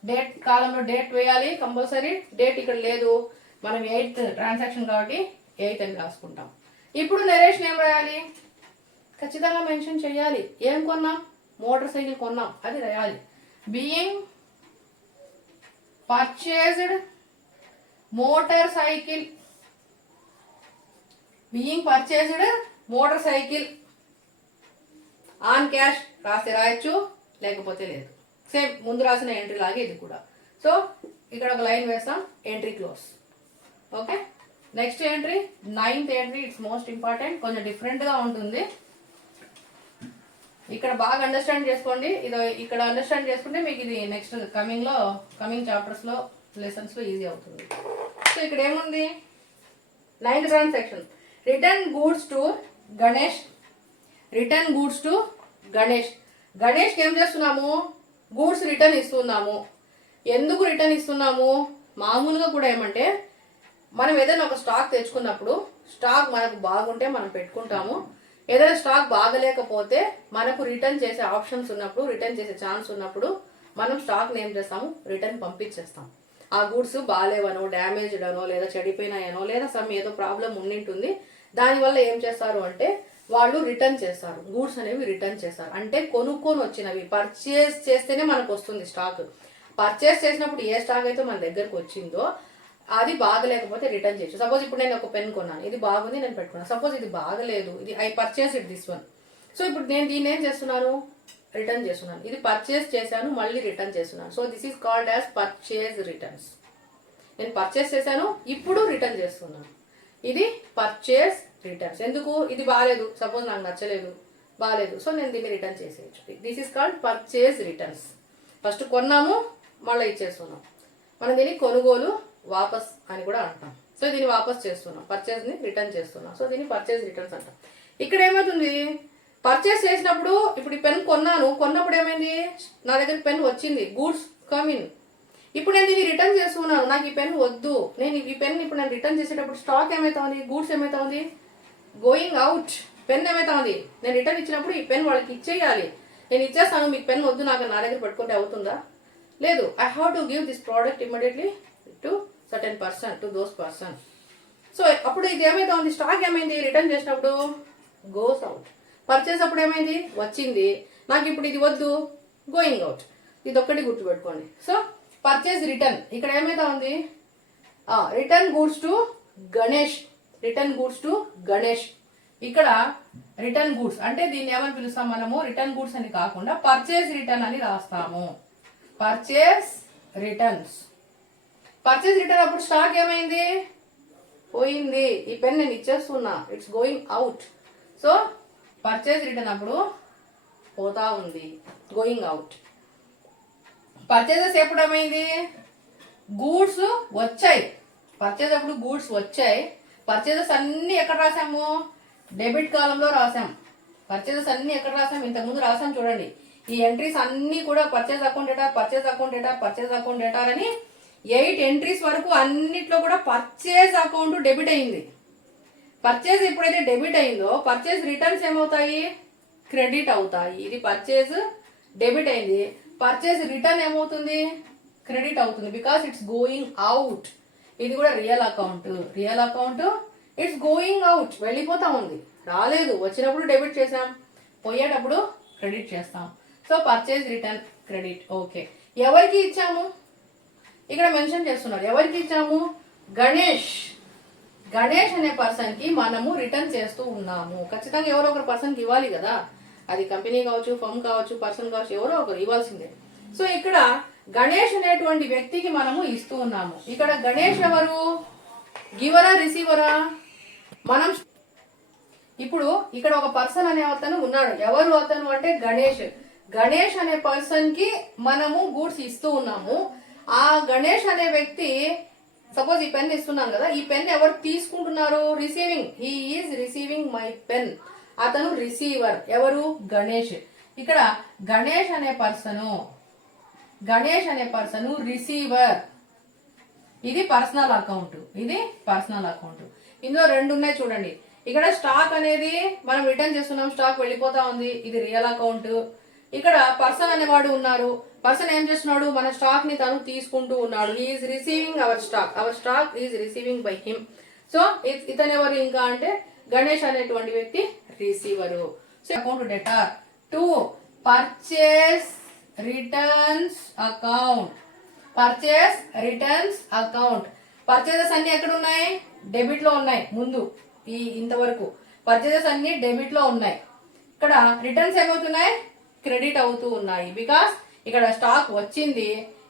date కాలంలో date వేయాలి కంపల్సరీ, డేట్ ఇక్కడ లేదు. మనం 8th ట్రాన్సాక్షన్ కాబట్టి 8 అని రాసుకుంటాం. ఇప్పుడు నరేషన్ ఏం రాయాలి? ఖచ్చితంగా మెన్షన్ చేయాలి. ఏం కొన్నాం? మోటార్ సైకిల్ కొన్నాం, అది రాయాలి. Being purchased motor cycle, being purchased motor cycle on cash రాస్తే రాయొచ్చు, లేకపోతే లేదు. సేమ్ ముందు రాసిన ఎంట్రీ లాగే ఇది కూడా. సో ఇక్కడ ఒక లైన్ వేస్తాం, entry close. Okay, next entry 9th entry. It's most important, కొంచెం డిఫరెంట్గా ఉంటుంది. ఇక్కడ బాగా అండర్స్టాండ్ చేసుకోండి. ఇది ఇక్కడ అండర్స్టాండ్ చేసుకుంటే మీకు ఇది నెక్స్ట్ కమింగ్ చాప్టర్స్లో లెసన్స్లో ఈజీ అవుతుంది. సో ఇక్కడ ఏముంది? 9th transaction, return goods to Ganesh. Return goods to Ganesh. గణేష్కి ఏం చేస్తున్నాము? గూడ్స్ రిటర్న్ ఇస్తున్నాము. ఎందుకు రిటర్న్ ఇస్తున్నాము? మామూలుగా కూడా ఏమంటే మనం ఏదైనా ఒక స్టాక్ తెచ్చుకున్నప్పుడు స్టాక్ మనకు బాగుంటే మనం పెట్టుకుంటాము. ఏదైనా స్టాక్ బాగలేకపోతే మనకు రిటర్న్ చేసే ఆప్షన్స్ ఉన్నప్పుడు, రిటర్న్ చేసే ఛాన్స్ ఉన్నప్పుడు మనం స్టాక్ని ఏం చేస్తాము? రిటర్న్ పంపించేస్తాం. ఆ గూడ్స్ బాగాలేవనో, డ్యామేజ్డ్ అనో, లేదా చెడిపోయినాయనో, లేదా సమ్ ఏదో ప్రాబ్లం ఉండింటుంది. దానివల్ల ఏం చేస్తారు అంటే వాళ్ళు రిటర్న్ చేస్తారు. గూడ్స్ అనేవి రిటర్న్ చేస్తారు. అంటే కొనుక్కొని వచ్చినవి పర్చేస్ చేస్తేనే మనకు వస్తుంది స్టాక్. పర్చేస్ చేసినప్పుడు ఏ స్టాక్ అయితే మన దగ్గరకు వచ్చిందో అది బాగలేకపోతే రిటర్న్ చేయొచ్చు. సపోజ్ ఇప్పుడు నేను ఒక పెన్ కొన్నాను, ఇది బాగుంది, నేను పెట్టుకున్నాను. సపోజ్ ఇది బాగలేదు, ఇది I purchase it this one. So ఇప్పుడు నేను దీన్ని ఏం చేస్తున్నాను? రిటర్న్ చేస్తున్నాను. ఇది పర్చేస్ చేశాను, మళ్ళీ రిటర్న్ చేస్తున్నాను. So this is called as purchase returns. నేను పర్చేస్ చేశాను, ఇప్పుడు రిటర్న్ చేస్తున్నాను. ఇది పర్చేస్ రిటర్న్స్. ఎందుకు? ఇది బాగాలేదు, సపోజ్ నాకు నచ్చలేదు, బాగాలేదు, సో నేను దీన్ని రిటర్న్ చేసేయచ్చు. This is called purchase returns. First కొన్నాము, మళ్ళీ ఇచ్చేస్తున్నాం. మనం దీన్ని కొనుగోలు వాపస్ అని కూడా అంటాం. సో దీన్ని వాపస్ చేస్తున్నాం, పర్చేజ్ని రిటర్న్ చేస్తున్నాం. సో దీన్ని పర్చేజ్ రిటర్న్స్ అంటాం. ఇక్కడ ఏమవుతుంది? పర్చేస్ చేసినప్పుడు ఇప్పుడు ఈ పెన్ కొన్నాను, కొన్నప్పుడు ఏమైంది? నా దగ్గర పెన్ వచ్చింది, గూడ్స్ కమిన్. ఇప్పుడు నేను దీన్ని రిటర్న్ చేస్తున్నాను, నాకు ఈ పెన్ వద్దు, నేను ఈ పెన్ ఇప్పుడు నేను రిటర్న్ చేసేటప్పుడు స్టాక్ ఏమైతా ఉంది? గూడ్స్ ఏమైతా ఉంది? Going out. పెన్ ఏమైతా ఉంది? నేను రిటర్న్ ఇచ్చినప్పుడు ఈ పెన్ వాళ్ళకి ఇచ్చేయాలి. నేను ఇచ్చేస్తాను, మీకు పెన్ వద్దు, నాకు నా దగ్గర పెట్టుకుంటే అవుతుందా? లేదు. I have to give this product immediately to certain person, to those person. So అప్పుడు ఇది ఏమైతే ఉంది? స్టాక్ ఏమైంది? రిటర్న్ చేసినప్పుడు గోస్ అవుట్. పర్చేస్ అప్పుడు ఏమైంది? వచ్చింది, నాకు ఇప్పుడు ఇది వద్దు, గోయింగ్ అవుట్. ఇది ఒక్కటి గుర్తుపెట్టుకోండి. సో పర్చేస్ రిటర్న్ ఇక్కడ ఏమైతే ఉంది? Return goods to Ganesh. Return goods to Ganesh. ఇక్కడ రిటర్న్ గూడ్స్ అంటే దీన్ని ఏమని పిలుస్తాం మనము? రిటర్న్ గూడ్స్ అని కాకుండా పర్చేస్ రిటర్న్ అని రాస్తాము. Purchase returns. పర్చేస్ రిటర్న్ అప్పుడు స్టాక్ ఏమైంది? పోయింది. ఈ పెన్ నేను ఇచ్చేస్తున్నా, it's going out. So purchase return అప్పుడు పోతా ఉంది, గోయింగ్ అవుట్. పర్చేజెస్ ఎప్పుడు ఏమైంది? గూడ్స్ వచ్చాయి. పర్చేజ్ అప్పుడు గూడ్స్ వచ్చాయి. పర్చేజెస్ అన్ని ఎక్కడ రాసాము? డెబిట్ కాలంలో రాసాం. పర్చేజెస్ అన్ని ఎక్కడ రాసాం? ఇంతకుముందు రాసాం చూడండి. ఈ ఎంట్రీస్ అన్ని కూడా purchase account data, purchase account data, purchase account data అని 8 ఎంట్రీస్ వరకు అన్నిట్లో కూడా పర్చేజ్ అకౌంట్ డెబిట్ అయింది. పర్చేజ్ ఎప్పుడైతే డెబిట్ అయిందో పర్చేజ్ రిటర్న్స్ ఏమవుతాయి? క్రెడిట్ అవుతాయి. ఇది పర్చేజ్ డెబిట్ అయింది, పర్చేజ్ రిటర్న్ ఏమవుతుంది? క్రెడిట్ అవుతుంది. Because it's going out. ఇది కూడా real account. Real account it's going out, వెళ్ళిపోతా ఉంది, రాలేదు. వచ్చినప్పుడు డెబిట్ చేసాం, పోయేటప్పుడు క్రెడిట్ చేస్తాం. So purchase return credit. Okay, ఎవరికి ఇచ్చాము? ఇక్కడ మెన్షన్ చేస్తున్నారు. ఎవరికి ఇచ్చాము? గణేష్. గణేష్ అనే పర్సన్ కి మనము రిటర్న్ చేస్తూ ఉన్నాము. ఖచ్చితంగా ఎవరో ఒకరు పర్సన్కి ఇవ్వాలి కదా. అది కంపెనీ కావచ్చు, ఫర్మ్ కావచ్చు, పర్సన్ కావచ్చు, ఎవరో ఒకరు ఇవ్వాల్సిందే. సో ఇక్కడ గణేష్ అనేటువంటి వ్యక్తికి మనము ఇస్తూ ఉన్నాము. ఇక్కడ గణేష్ ఎవరు? గివరా, రిసీవరా? మనం ఇప్పుడు ఇక్కడ ఒక పర్సన్ అనే అతను ఉన్నాడు. ఎవరు అతను అంటే గణేష్. గణేష్ అనే పర్సన్ కి మనము గూడ్స్ ఇస్తూ ఉన్నాము. ఆ గణేష్ అనే వ్యక్తి, సపోజ్ ఈ పెన్ ఇస్తున్నాను కదా, ఈ పెన్ ఎవరు తీసుకుంటున్నారు? Receiving. He is receiving my pen. అతను రిసీవర్. ఎవరు? గణేష్. ఇక్కడ గణేష్ అనే పర్సను రిసీవర్. ఇది పర్సనల్ అకౌంట్, ఇది పర్సనల్ అకౌంట్. ఇందులో 2 ఉన్నాయి చూడండి. ఇక్కడ స్టాక్ అనేది మనం రిటర్న్ చేస్తున్నాం, స్టాక్ వెళ్ళిపోతా ఉంది, ఇది రియల్ అకౌంట్. ఇక్కడ పర్సన్ అనేవాడు ఉన్నారు, పర్సన్ ఏం చేస్తున్నాడు, మన స్టాక్ ని తను తీసుకుంటూ ఉన్నాడు. He is receiving our stock is receiving by him. So ఇతను ఎవరు ఇంకా అంటే గణేష్ అనేటువంటి వ్యక్తి receiver. So account debtor. 2 purchase returns account. Purchase returns account. Purchases అన్ని ఎక్కడ ఉన్నాయి, డెబిట్ లో ఉన్నాయి. ముందు ఇంతవరకు పర్చేజెస్ అన్ని డెబిట్ లో ఉన్నాయి. ఇక్కడ రిటర్న్స్ ఏమవుతున్నాయి, క్రెడిట్ అవుతూ ఉన్నాయి. బికాస్ ఇక్కడ స్టాక్ వచ్చింది,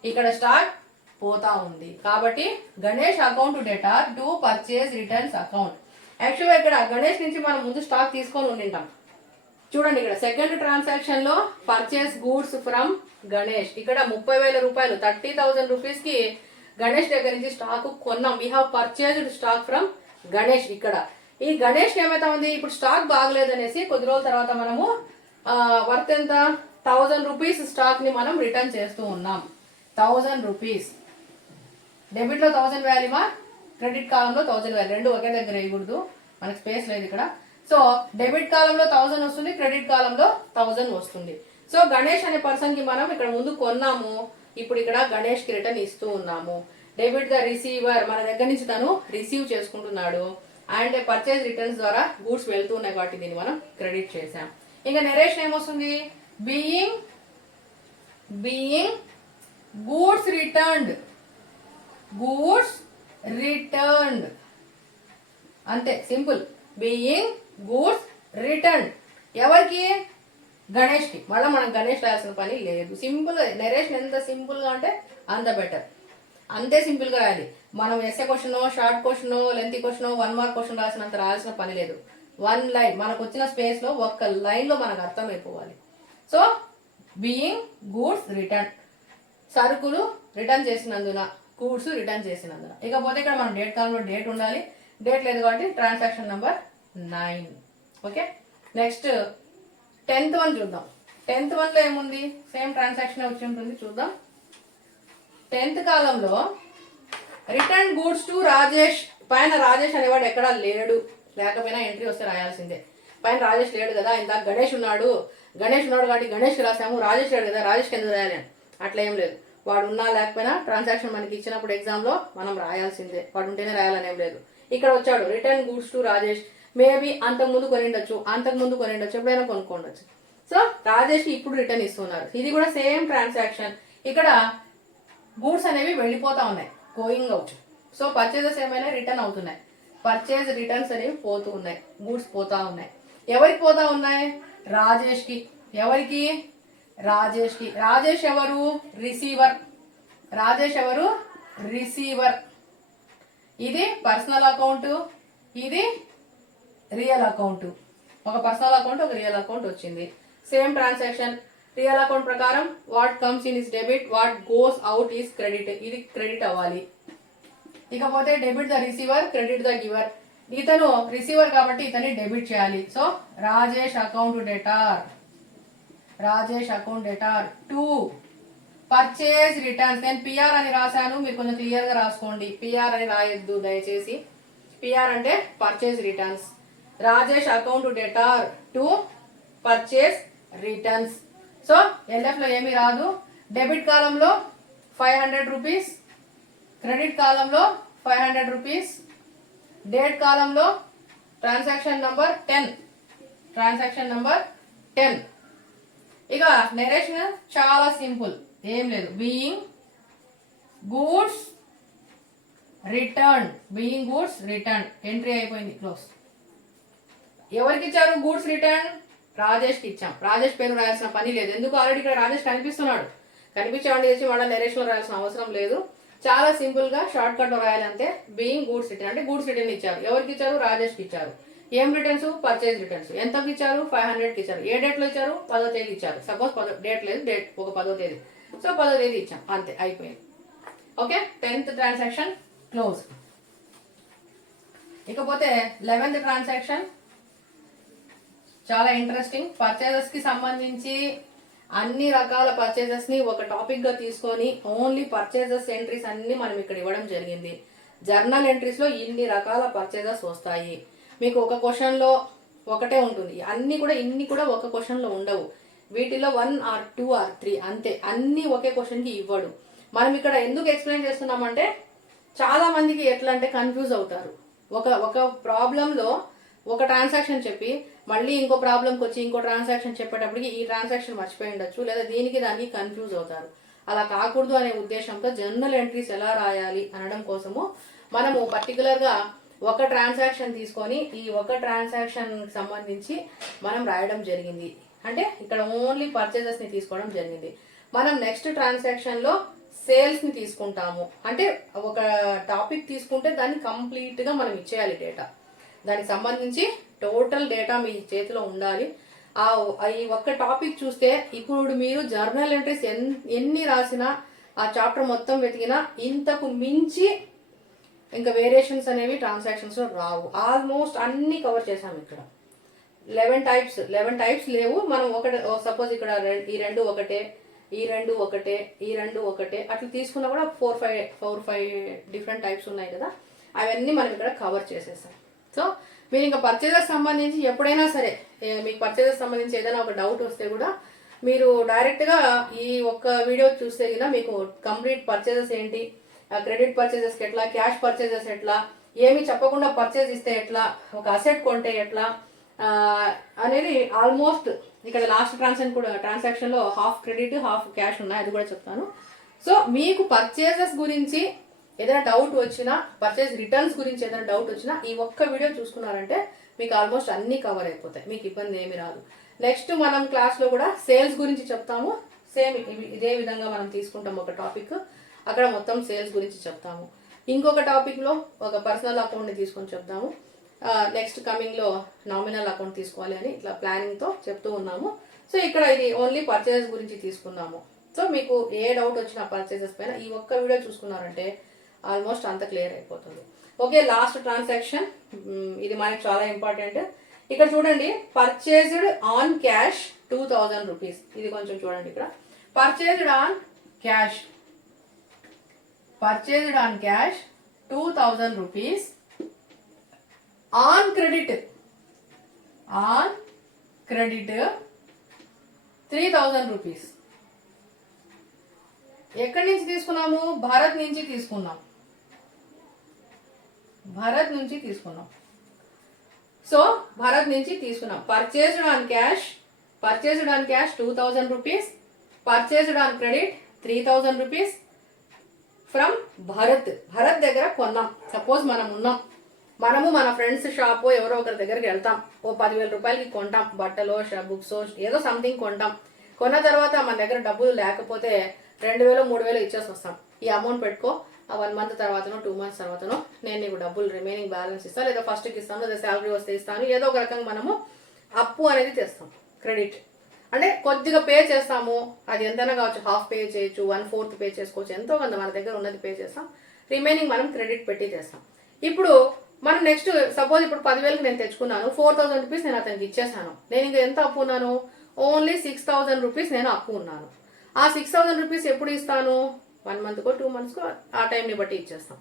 ఇక్కడ స్టాక్ పోతా ఉంది. కాబట్టి Ganesh account debtor 2 purchase returns account. యాక్చువల్గా ఇక్కడ గణేష్ నుంచి మనం ముందు స్టాక్ తీసుకొని ఉండింటాం. చూడండి ఇక్కడ సెకండ్ ట్రాన్సాక్షన్ లో పర్చేస్ గూడ్స్ ఫ్రమ్ గణేష్. ఇక్కడ 30,000 రూపాయలు 30,000 రూపీస్ కి గణేష్ దగ్గర నుంచి స్టాక్ కొన్నాం. We have purchased stock from Ganesh. ఇక్కడ ఈ గణేష్ ఏమైతా ఉంది, ఇప్పుడు స్టాక్ బాగలేదు అనేసి కొద్ది రోజుల తర్వాత మనము వర్త్ ఎంత 1000 రూపీస్ స్టాక్ ని మనం రిటర్న్ చేస్తూ ఉన్నాం. 1000 రూపీస్ డెబిట్ లో 1000 వాల్యూమా, క్రెడిట్ కాలంలో 1000 వాల్యూ. రెండు ఒకే దగ్గర వేయకూడదు, మనకి స్పేస్ లేదు ఇక్కడ. సో డెబిట్ కాలంలో 1000 వస్తుంది, క్రెడిట్ కాలంలో 1000 వస్తుంది. సో గణేష్ అనే పర్సన్ కి మనం ఇక్కడ ముందు కొన్నాము, ఇప్పుడు ఇక్కడ గణేష్ కి రిటర్న్ ఇస్తూ ఉన్నాము. డెబిట్ ద రిసీవర్, మన దగ్గర నుంచి తను రిసీవ్ చేసుకుంటున్నాడు. అండ్ పర్చేజ్ రిటర్న్స్ ద్వారా గూడ్స్ వెళ్తూ ఉన్నాయి కాబట్టి దీన్ని మనం క్రెడిట్ చేసాం. ఇంకా నెరేషన్ ఏమొస్తుంది, being goods returned. Goods returned అంతే, సింపుల్. బీయింగ్ గూడ్స్ రిటర్న్ ఎవరికి, గణేష్ కి. మళ్ళీ మనం గణేష్ రాయాల్సిన పని లేదు. సింపుల్ నెరేషన్ ఎంత సింపుల్ గా అంటే అంత బెటర్. అంతే సింపుల్ గా రాయాలి. మనం SA question, short question, lengthy question, 1 mark question రాసినంత రాయాల్సిన పని లేదు. 1 లైన్ మనకు వచ్చిన స్పేస్ లో ఒక్క లైన్ లో మనకు అర్థమైపోవాలి. సో బీయింగ్ గూడ్స్ రిటర్న్, సరుకులు రిటర్న్ చేసినందున, గూడ్స్ రిటర్న్ చేసినందున. ఇకపోతే ఇక్కడ మనం డేట్ కాలంలో డేట్ ఉండాలి, డేట్ లేదు కాబట్టి transaction number 9. Okay, next 10th one చూద్దాం. 10th వన్ లో ఏముంది, సేమ్ ట్రాన్సాక్షన్ వచ్చి ఉంటుంది, చూద్దాం. 10th కాలంలో రిటర్న్ గూడ్స్ టు రాజేష్. పైన రాజేష్ అనేవాడు ఎక్కడా లేడు, లేకపోయినా ఎంట్రీ వస్తే రాయాల్సిందే. పైన రాజేష్ లేడు కదా, ఇందాక గణేష్ ఉన్నాడు కాబట్టి గణేష్కి రాసాము. రాజేష్ లేడు కదా, రాజేష్కి ఎందుకు రాయాలి, అట్లా ఏం లేదు. వాడు ఉన్నా లేకపోయినా ట్రాన్సాక్షన్ మనకి ఇచ్చినప్పుడు ఎగ్జామ్లో మనం రాయాల్సిందే, వాడు ఉంటేనే రాయాలని ఏం లేదు. ఇక్కడ వచ్చాడు return goods to Rajesh. Maybe అంతకుముందు కొనిండొచ్చు, ఎప్పుడైనా కొనుక్కోండొచ్చు. సో రాజేష్కి ఇప్పుడు రిటర్న్ ఇస్తున్నారు. ఇది కూడా సేమ్ ట్రాన్సాక్షన్. ఇక్కడ గూడ్స్ అనేవి వెళ్ళిపోతా ఉన్నాయి, గోయింగ్ అవుట్. సో పర్చేజెస్ ఏమైనా రిటర్న్ అవుతున్నాయి, పర్చేజ్ రిటర్న్స్ అనేవి పోతూ ఉన్నాయి, గూడ్స్ పోతా ఉన్నాయి. ఎవరికి పోతా ఉన్నాయి, రాజేష్కి. ఎవరికి, రాజేష్కి. రాజేష్ ఎవరు, రిసీవర్. రాజేష్ ఎవరు, రిసీవర్. ఇది పర్సనల్ అకౌంట్, ఇది రియల్ అకౌంట్. ఒక పర్సనల్ అకౌంట్, ఒక రియల్ అకౌంట్ వచ్చింది. Same transaction. రియల్ అకౌంట్ ప్రకారం what comes in is debit, what goes out is credit. ఇది క్రెడిట్ అవ్వాలి. ఇకపోతే debit the receiver, credit the giver. ఇతను రిసీవర్ కాబట్టి ఇతన్ని డెబిట్ చేయాలి. So Rajesh account debtor, Rajesh account debtor. 2 purchase returns. నేను పిఆర్ అని రాశాను, మీరు కొంచెం క్లియర్ గా రాసుకోండి. పిఆర్ అని రాయొద్దు దయచేసి. పిఆర్ అంటే purchase returns. Rajesh account debtor 2 purchase returns. So LF లో ఏమీ రాదు. డెబిట్ కాలంలో 500 రూపీస్, క్రెడిట్ కాలంలో 500 రూపీస్, డేట్ కాలంలో ట్రాన్సాక్షన్ నంబర్ 10. Transaction number 10. ఇక నెరేషన్ చాలా సింపుల్, ఏం లేదు. Being goods return, being goods return. Entry అయిపోయింది, క్లోజ్. ఎవరికి ఇచ్చారు గూడ్స్ రిటర్న్, రాజేష్కి ఇచ్చాం. రాజేష్ పేరు రాయాల్సిన పని లేదు, ఎందుకు ఆల్రెడీ ఇక్కడ రాజేష్ కనిపిస్తున్నాడు. కనిపించేవాడిని తెచ్చి వాళ్ళ నెరేషన్ లో రాయాల్సిన అవసరం లేదు. చాలా సింపుల్ గా షార్ట్ కట్ లో రాయాలంటే బీయింగ్ గూడ్స్ రిటర్న్ అంటే గూడ్స్ రిటర్న్ ఇచ్చారు. ఎవరికి ఇచ్చారు, రాజేష్కి ఇచ్చారు. ఏం రిటర్న్స్, పర్చేజ్ రిటర్న్స్. ఎంతకి ఇచ్చారు, 500కి ఇచ్చారు. ఏ డేట్ లో ఇచ్చారు, 10వ తేదీ ఇచ్చారు. సపోజ్ డేట్ లేదు, డేట్ ఒక 10వ తేదీ. సో 10వ తేదీ ఇచ్చాం, అంతే అయిపోయింది. Okay, 10th transaction close. ఇకపోతే 11th ట్రాన్సాక్షన్ చాలా ఇంట్రెస్టింగ్. పర్చేజెస్ కి సంబంధించి అన్ని రకాల పర్చేజెస్ ని ఒక టాపిక్ గా తీసుకొని ఓన్లీ పర్చేజెస్ ఎంట్రీస్ అన్ని మనం ఇక్కడ ఇవ్వడం జరిగింది. జర్నల్ ఎంట్రీస్ లో ఇన్ని రకాల పర్చేజెస్ వస్తాయి. మీకు ఒక క్వశ్చన్ లో ఒకటే ఉంటుంది, ఇన్ని కూడా ఒక క్వశ్చన్ లో ఉండవు. వీటిలో 1 ఆర్ 2 ఆర్ 3 అంతే, అన్ని ఒకే క్వశ్చన్కి ఇవ్వడు. మనం ఇక్కడ ఎందుకు ఎక్స్ప్లెయిన్ చేస్తున్నామంటే చాలా మందికి ఎట్లా అంటే కన్ఫ్యూజ్ అవుతారు. ఒక ప్రాబ్లంలో ఒక ట్రాన్సాక్షన్ చెప్పి మళ్ళీ ఇంకో ప్రాబ్లంకి వచ్చి ఇంకో ట్రాన్సాక్షన్ చెప్పేటప్పటికి ఈ ట్రాన్సాక్షన్ మర్చిపోయి ఉండొచ్చు, లేదా దీనికి దానికి కన్ఫ్యూజ్ అవుతారు. అలా కాకూడదు అనే ఉద్దేశంతో జర్నల్ ఎంట్రీస్ ఎలా రాయాలి అనడం కోసము మనము పర్టికులర్గా ఒక ట్రాన్సాక్షన్ తీసుకొని ఈ ఒక ట్రాన్సాక్షన్ సంబంధించి మనం రాయడం జరిగింది. అంటే ఇక్కడ ఓన్లీ పర్చేజెస్ని తీసుకోవడం జరిగింది. మనం నెక్స్ట్ ట్రాన్సాక్షన్లో సేల్స్ని తీసుకుంటాము. అంటే ఒక టాపిక్ తీసుకుంటే దాన్ని కంప్లీట్గా మనం ఇచ్చేయాలి డేటా, దానికి సంబంధించి టోటల్ డేటా మీ చేతిలో ఉండాలి. ఈ ఒక్క టాపిక్ చూస్తే ఇప్పుడు మీరు జర్నల్ ఎంట్రీస్ ఎన్ని రాసినా ఆ చాప్టర్ మొత్తం వెతికినా ఇంతకు మించి ఇంకా వేరియేషన్స్ అనేవి ట్రాన్సాక్షన్స్లో రావు. ఆల్మోస్ట్ అన్ని కవర్ చేసాం. ఇక్కడ 11 టైప్స్ లేవు. మనం సపోజ్ ఇక్కడ ఈ రెండు ఒకటే, ఈ రెండు ఒకటే, ఈ రెండు ఒకటే అట్లా తీసుకున్నా కూడా 4-5 డిఫరెంట్ టైప్స్ ఉన్నాయి కదా, అవన్నీ మనం ఇక్కడ కవర్ చేసేసాం. సో మీరు ఇంకా పర్చేజెస్ సంబంధించి ఎప్పుడైనా సరే మీకు పర్చేజెస్ సంబంధించి ఏదైనా ఒక డౌట్ వస్తే కూడా మీరు డైరెక్ట్గా ఈ ఒక్క వీడియో చూస్తే కదా మీకు కంప్లీట్ పర్చేజెస్ ఏంటి, క్రెడిట్ పర్చేజెస్కి ఎట్లా, క్యాష్ పర్చేజెస్ ఎట్లా, ఏమి చెప్పకుండా పర్చేజ్ ఇస్తే ఎట్లా, ఒక అసెట్ కొంటే ఎట్లా అనేది ఆల్మోస్ట్ ఇక్కడ లాస్ట్ ట్రాన్సాక్షన్లో హాఫ్ క్రెడిట్ హాఫ్ క్యాష్ ఉన్నాయి, అది కూడా చెప్తాను. సో మీకు పర్చేజెస్ గురించి ఏదైనా డౌట్ వచ్చినా, పర్చేజ్ రిటర్న్స్ గురించి ఏదైనా డౌట్ వచ్చినా ఈ ఒక్క వీడియో చూసుకున్నారంటే మీకు ఆల్మోస్ట్ అన్ని కవర్ అయిపోతాయి, మీకు ఇబ్బంది ఏమి రాదు. నెక్స్ట్ మనం క్లాస్లో కూడా సేల్స్ గురించి చెప్తాము. సేమ్ ఇదే విధంగా మనం తీసుకుంటాం ఒక టాపిక్, అక్కడ మొత్తం సేల్స్ గురించి చెప్తాము. ఇంకొక టాపిక్లో ఒక పర్సనల్ అకౌంట్ని తీసుకొని చెప్తాము. నెక్స్ట్ కమింగ్లో నామినల్ అకౌంట్ తీసుకోవాలి అని ఇట్లా ప్లానింగ్తో చెప్తూ ఉన్నాము. సో ఇక్కడ ఇది ఓన్లీ పర్చేజెస్ గురించి తీసుకున్నాము. సో మీకు ఏ డౌట్ వచ్చినా పర్చేజెస్ పైన ఈ ఒక్క వీడియో చూసుకున్నారంటే ఆల్మోస్ట్ అంత క్లియర్ అయిపోతుంది. ఓకే, లాస్ట్ ట్రాన్సాక్షన్ ఇది మనకి చాలా ఇంపార్టెంట్. ఇక్కడ చూడండి, పర్చేజ్డ్ ఆన్ క్యాష్ 2000 రూపీస్. ఇది కొంచెం చూడండి, ఇక్కడ purchased on cash 2000 rupees, on credit 3000 rupees. ఎక్కడి నుంచి తీసుకున్నాము? భారత్ నుంచి తీసుకున్నాం. సో భారత్ నుంచి తీసుకున్నాం. Purchased on cash 2000 rupees, purchased on credit 3000 rupees from Bharat దగ్గర కొన్నాం. సపోజ్ మనము మన ఫ్రెండ్స్ షాప్ ఎవరో ఒకరి దగ్గరికి వెళ్తాం, ఓ 10,000 రూపాయలకి కొంటాం, బట్టలో బుక్స్ ఏదో సంథింగ్ కొంటాం. కొన్న తర్వాత మన దగ్గర డబ్బులు లేకపోతే 2,000-3,000 ఇచ్చేసి వస్తాం. ఈ అమౌంట్ పెట్టుకో, 1 మంత్ తర్వాతనో 2 మంత్స్ తర్వాతనో నేను నీకు డబ్బులు రిమైనింగ్ బ్యాలెన్స్ ఇస్తాను, లేదా ఫస్ట్కి ఇస్తాను, లేదా శాలరీ వస్తే ఇస్తాను, ఏదో ఒక రకంగా మనము అప్పు అనేది తెస్తాం. క్రెడిట్ అంటే కొద్దిగా పే చేస్తాము, అది ఎంతైనా కావచ్చు, హాఫ్ పే చేయొచ్చు, 1/4 పే చేసుకోవచ్చు, ఎంతో కొంత మన దగ్గర ఉన్నది పే చేస్తాం, రిమైనింగ్ మనం క్రెడిట్ పెట్టి చేస్తాం. ఇప్పుడు మనం నెక్స్ట్ సపోజ్ ఇప్పుడు 10,000కి నేను తెచ్చుకున్నాను, 4,000 రూపీస్ నేను అతనికి ఇచ్చేసాను. నేను ఇంకా ఎంత అప్పు ఉన్నాను? ఓన్లీ 6,000 రూపీస్ నేను అప్పు ఉన్నాను. ఆ 6,000 రూపీస్ ఎప్పుడు ఇస్తాను? 1 మంత్కో 2 మంత్స్కో ఆ టైంని బట్టి ఇచ్చేస్తాం.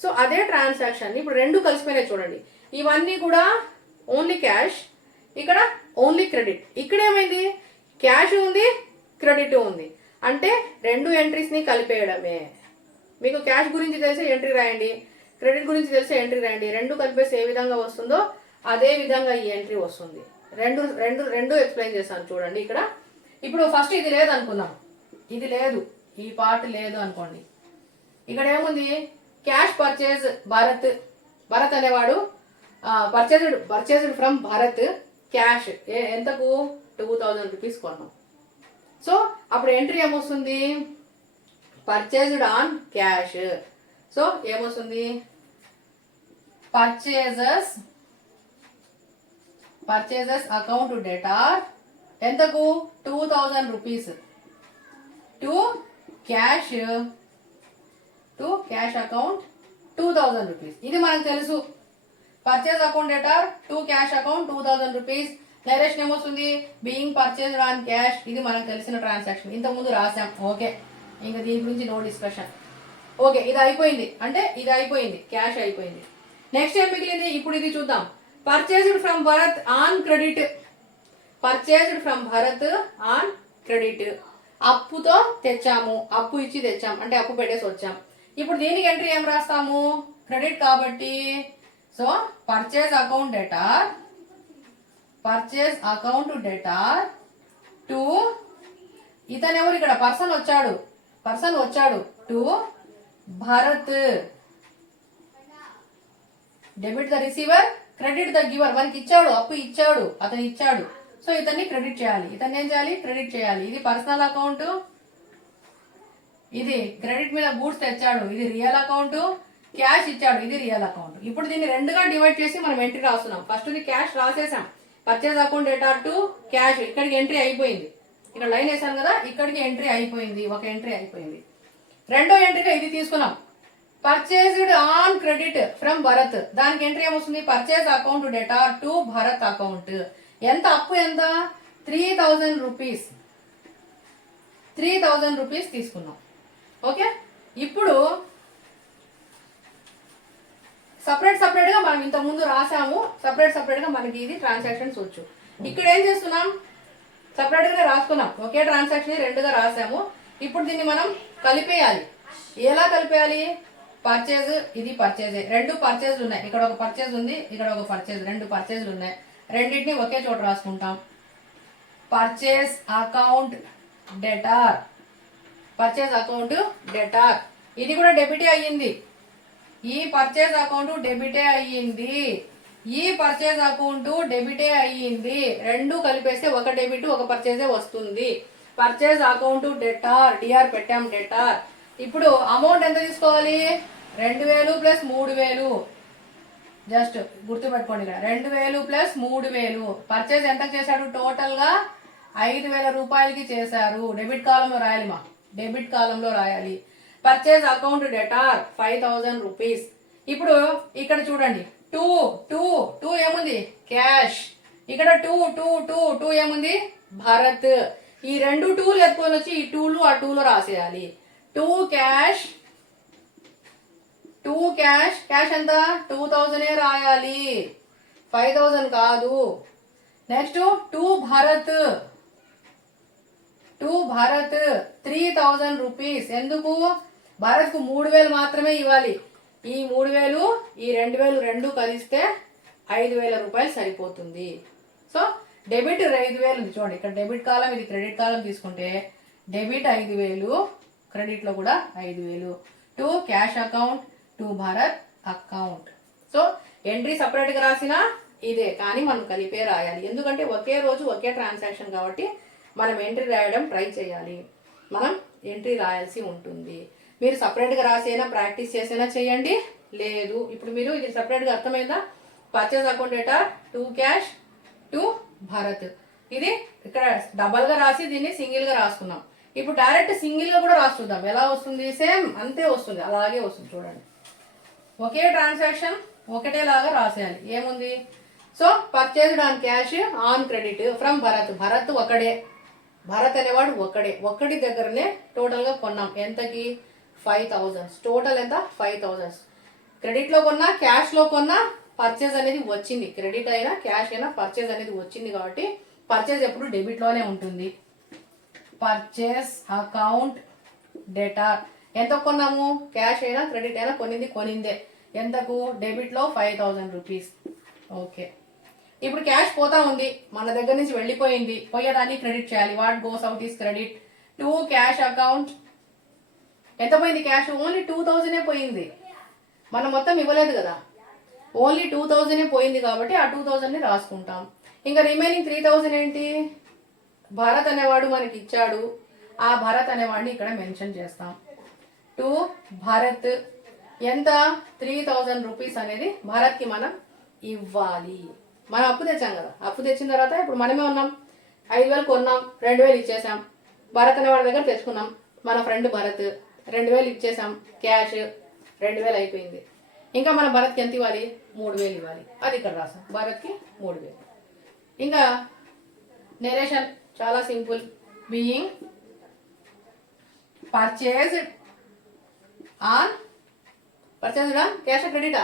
సో అదే ట్రాన్సాక్షన్ ఇప్పుడు రెండు కలిసిపోయినాయి చూడండి. ఇవన్నీ కూడా ఓన్లీ క్యాష్, ఇక్కడ ఓన్లీ క్రెడిట్. ఇక్కడ ఏమైంది? క్యాష్ ఉంది, క్రెడిట్ ఉంది, అంటే రెండు ఎంట్రీస్ని కలిపేయడమే. మీకు క్యాష్ గురించి తెలిసే ఎంట్రీ రాయండి, క్రెడిట్ గురించి తెలిసే ఎంట్రీ రాయండి. రెండు కలిపేసి ఏ విధంగా వస్తుందో అదే విధంగా ఈ ఎంట్రీ వస్తుంది. రెండు ఎక్స్ప్లెయిన్ చేశాను చూడండి. ఇక్కడ ఇప్పుడు ఫస్ట్ ఇది లేదు అనుకుందాం, ఇది లేదు, ఈ పార్ట్ లేదు అనుకోండి. ఇక్కడ ఏముంది? క్యాష్ పర్చేజ్ భరత్ అనేవాడు పర్చేజ్డ్ ఫ్రమ్ భరత్ క్యాష్ ఎంతకు? 2,000 రూపీస్ కొన్నాం. సో అప్పుడు ఎంట్రీ ఏమొస్తుంది? Purchased on cash. సో ఏమొస్తుంది? పర్చేజెస్ అకౌంట్ డేటార్ ఎంతకు? 2,000 rupees to cash account 2,000 rupees. ఇది మనకు తెలుసు. Purchase account debtor to cash account 2,000 rupees. Direction ఏమొస్తుంది? Being purchased on cash. ఇది మనకు తెలిసిన ట్రాన్సాక్షన్, ఇంతకుముందు రాసాం. ఓకే, ఇంకా దీని గురించి నో డిస్కషన్. ఓకే, ఇది అయిపోయింది, అంటే ఇది అయిపోయింది, క్యాష్ అయిపోయింది. నెక్స్ట్ ఏం మిగిలింది? ఇప్పుడు ఇది చూద్దాం. Purchased from Bharat on credit. Purchased from Bharat on credit. అప్పుతో తెచ్చాము, అప్పు ఇచ్చి తెచ్చాం అంటే అప్పు పెట్టేసి వచ్చాం. ఇప్పుడు దీనికి ఎంట్రీ ఏం రాస్తాము? క్రెడిట్ కాబట్టి so purchase account debtor, purchase account debtor to, ఇతను ఎవరు ఇక్కడ పర్సన్ వచ్చాడు to Bharat. Debit the receiver, credit the giver. మనకి ఇచ్చాడు, అప్పు ఇచ్చాడు, అతను ఇచ్చాడు, సో ఇతన్ని క్రెడిట్ చేయాలి. ఇతన్ని ఏం చేయాలి? క్రెడిట్ చేయాలి. ఇది పర్సనల్ అకౌంట్, ఇది క్రెడిట్ మీద గూడ్స్ తెచ్చాడు, ఇది రియల్ అకౌంట్. క్యాష్ ఇచ్చాడు, ఇది రియల్ అకౌంట్. ఇప్పుడు దీన్ని రెండుగా డివైడ్ చేసి మనం ఎంట్రీ రాస్తున్నాం. ఫస్ట్ ది క్యాష్ రాసేసాం, purchase account debtor to cash, ఇక్కడికి ఎంట్రీ అయిపోయింది. ఇక్కడ లైన్ వేసాను కదా, ఇక్కడికి ఎంట్రీ అయిపోయింది, ఒక ఎంట్రీ అయిపోయింది. రెండో ఎంట్రీగా ఇది తీసుకున్నాం, purchased on credit from Bharat. దానికి ఎంట్రీ ఏమొస్తుంది? Purchase account debtor to Bharat account. ఎంత అప్పు? ఎంత? 3000 రూపీస్. 3000 రూపీస్ తీసుకున్నాం. ఓకే, ఇప్పుడు సపరేట్ గా మనం ఇంత ముందు రాసాము, సపరేట్ గా మనకి ఇది ట్రాన్సాక్షన్స్ వచ్చు. ఇక్కడ ఏం చేస్తున్నాం? సపరేట్ గా రాసుకున్నాం, ఒకే ట్రాన్సాక్షన్ రెండుగా రాసాము. ఇప్పుడు దీన్ని మనం కలిపేయాలి. ఎలా కలిపేయాలి? పర్చేజ్, ఇది పర్చేజ్, రెండు పర్చేజ్లు ఉన్నాయి. ఇక్కడ ఒక పర్చేజ్ ఉంది, ఇక్కడ ఒక పర్చేజ్, రెండు పర్చేజ్లు ఉన్నాయి. రెండింటిని ఒకే చోట రాసుకుంటాం. Purchase account debtor, purchase account debtor. ఇది కూడా డెబిటే అయ్యింది, ఈ పర్చేస్ అకౌంట్ డెబిటే అయ్యింది, ఈ పర్చేస్ అకౌంట్ డెబిటే అయ్యింది. రెండు కలిపేస్తే ఒక డెబిట్ ఒక పర్చేజే వస్తుంది. పర్చేస్ అకౌంట్ డెటార్, డిఆర్ పెట్టాం డెటార్. ఇప్పుడు అమౌంట్ ఎంత తీసుకోవాలి? 2000 ప్లస్ 3000. జస్ట్ గుర్తుపెట్టుకోండి, ఇక్కడ 2000 ప్లస్ 3000. పర్చేస్ ఎంత చేశాడు? టోటల్ గా 5000 రూపాయలకి చేశారు. డెబిట్ కాలంలో రాయాలి, మా డెబిట్ కాలంలో రాయాలి. Purchase account debtor 5000 rupees. ఇప్పుడు ఇక్కడ చూడండి, టూ ఏముంది? క్యాష్. ఇక్కడ టూ ఏముంది? భరత్. ఈ రెండు టూలు ఎత్తుకొని వచ్చి ఈ టూలు ఆ టూలో రాసేయాలి. టూ క్యాష్, క్యాష్ ఎంత? 2000 రాయాలి, 5000 కాదు. Next two Bharat, 3000 rupees. ఎందుకు? భరత్కు 3000 మాత్రమే ఇవ్వాలి. ఈ 3000 ఈ 2000 రెండు కలిస్తే 5000 రూపాయలు సరిపోతుంది. సో డెబిట్ 5000 ఉంది చూడండి, ఇక్కడ డెబిట్ కాలం, ఇది క్రెడిట్ కాలం తీసుకుంటే డెబిట్ 5000, క్రెడిట్ లో కూడా 5000. To cash account, to Bharat account. So entry separate గా రాసినా ఇదే, కానీ మనం కలిపే రాయాలి. ఎందుకంటే ఒకే రోజు ఒకే ట్రాన్సాక్షన్ కాబట్టి మనం ఎంట్రీ రాయడం ట్రై చేయాలి, మనం ఎంట్రీ రాయాల్సి ఉంటుంది. మీరు సపరేట్గా రాసైనా ప్రాక్టీస్ చేసైనా చేయండి. లేదు ఇప్పుడు మీరు ఇది సపరేట్గా అర్థమైందా? Purchase account debtor to cash, to Bharat. ఇది ఇక్కడ డబల్గా రాసి దీన్ని సింగిల్గా రాసుకున్నాం. ఇప్పుడు డైరెక్ట్ సింగిల్గా కూడా రాసి చూద్దాం ఎలా వస్తుంది. సేమ్ అంతే వస్తుంది, అలాగే వస్తుంది చూడండి. ఒకే ట్రాన్సాక్షన్ ఒకటేలాగా రాసేయాలి. ఏముంది? So purchased on cash on credit from Bharat. Bharat ఒకడే, భరత్ అనేవాడు ఒక్కడి దగ్గరనే టోటల్గా కొన్నాం. ఎంతకి? 5000. టోటల్ ఎంత? 5000. క్రెడిట్లో కొన్నా క్యాష్లో కొన్నా పర్చేజ్ అనేది వచ్చింది. క్రెడిట్ అయినా క్యాష్ అయినా పర్చేజ్ అనేది వచ్చింది కాబట్టి పర్చేజ్ ఎప్పుడు డెబిట్లోనే ఉంటుంది. Purchase account data. ఎంత కొన్నాము? క్యాష్ అయినా క్రెడిట్ అయినా కొనిందే. ఎంతకు? డెబిట్లో 5000 రూపీస్. ఓకే, ఇప్పుడు క్యాష్ పోతా ఉంది, మన దగ్గర నుంచి వెళ్ళిపోయింది, పోయేదాన్ని క్రెడిట్ చేయాలి. What goes out is credit to cash account. ఎంత పోయింది క్యాష్? ఓన్లీ 2000 పోయింది, మనం మొత్తం ఇవ్వలేదు కదా, ఓన్లీ 2000 పోయింది కాబట్టి ఆ 2000ని రాసుకుంటాం. ఇంకా రిమైనింగ్ 3000 ఏంటి? భరత్ అనేవాడు మనకి ఇచ్చాడు, ఆ భరత్ అనేవాడిని ఇక్కడ మెన్షన్ చేస్తాం. టు భరత్ ఎంత? 3000 రూపీస్ అనేది భరత్కి మనం ఇవ్వాలి. మనం అప్పు తెచ్చాం కదా, అప్పు తెచ్చిన తర్వాత ఇప్పుడు మనమే ఉన్నాం, 5000 కొన్నాం, 2000 ఇచ్చేసాం. భరత్ అనే వాడి దగ్గర తెచ్చుకున్నాం, మన ఫ్రెండ్ భరత్ 2000 ఇచ్చేసాం. క్యాష్ 2000 అయిపోయింది. ఇంకా మన భరత్కి ఎంత ఇవ్వాలి? 3000 ఇవ్వాలి. అది ఇక్కడ రాసాం, భరత్కి 3000. ఇంకా నెరేషన్ చాలా simple. Being purchased on cash క్రెడిటా?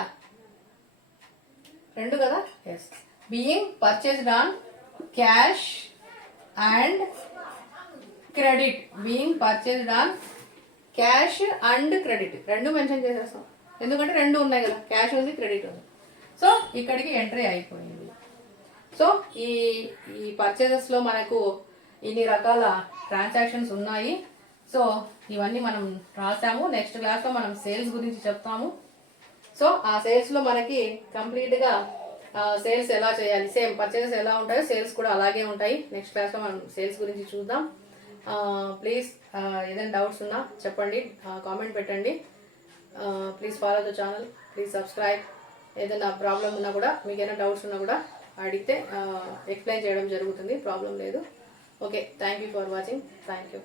రెండు కదా. Yes, being purchased on cash and credit being purchased on cash and credit రెండు మెన్షన్ చేసేస్తాం, ఎందుకంటే రెండు ఉన్నాయి కదా, క్యాష్ ఉంది క్రెడిట్ ఉంది. సో ఇక్కడికి ఎంట్రీ అయిపోయింది. సో ఈ ఈ పర్చేజెస్లో మనకు ఇన్ని రకాల ట్రాన్సాక్షన్స్ ఉన్నాయి. సో ఇవన్నీ మనం రాసాము. నెక్స్ట్ క్లాస్లో మనం సేల్స్ గురించి చెప్తాము. సో ఆ సేల్స్లో మనకి కంప్లీట్గా సేల్స్ ఎలా చేయాలి, సేమ్ పర్చేజెస్ ఎలా ఉంటాయో సేల్స్ కూడా అలాగే ఉంటాయి. నెక్స్ట్ క్లాస్లో మనం సేల్స్ గురించి చూద్దాం. ప్లీజ్ ఏదైనా డౌట్స్ ఉన్నా చెప్పండి, కామెంట్ పెట్టండి. Please follow the channel, please subscribe. ఏదైనా ప్రాబ్లం ఉన్నా కూడా, మీకు ఏదైనా డౌట్స్ ఉన్నా కూడా అడిగితే ఎక్స్ప్లెయిన్ చేయడం జరుగుతుంది, ప్రాబ్లం లేదు. Okay, thank you for watching. Thank you.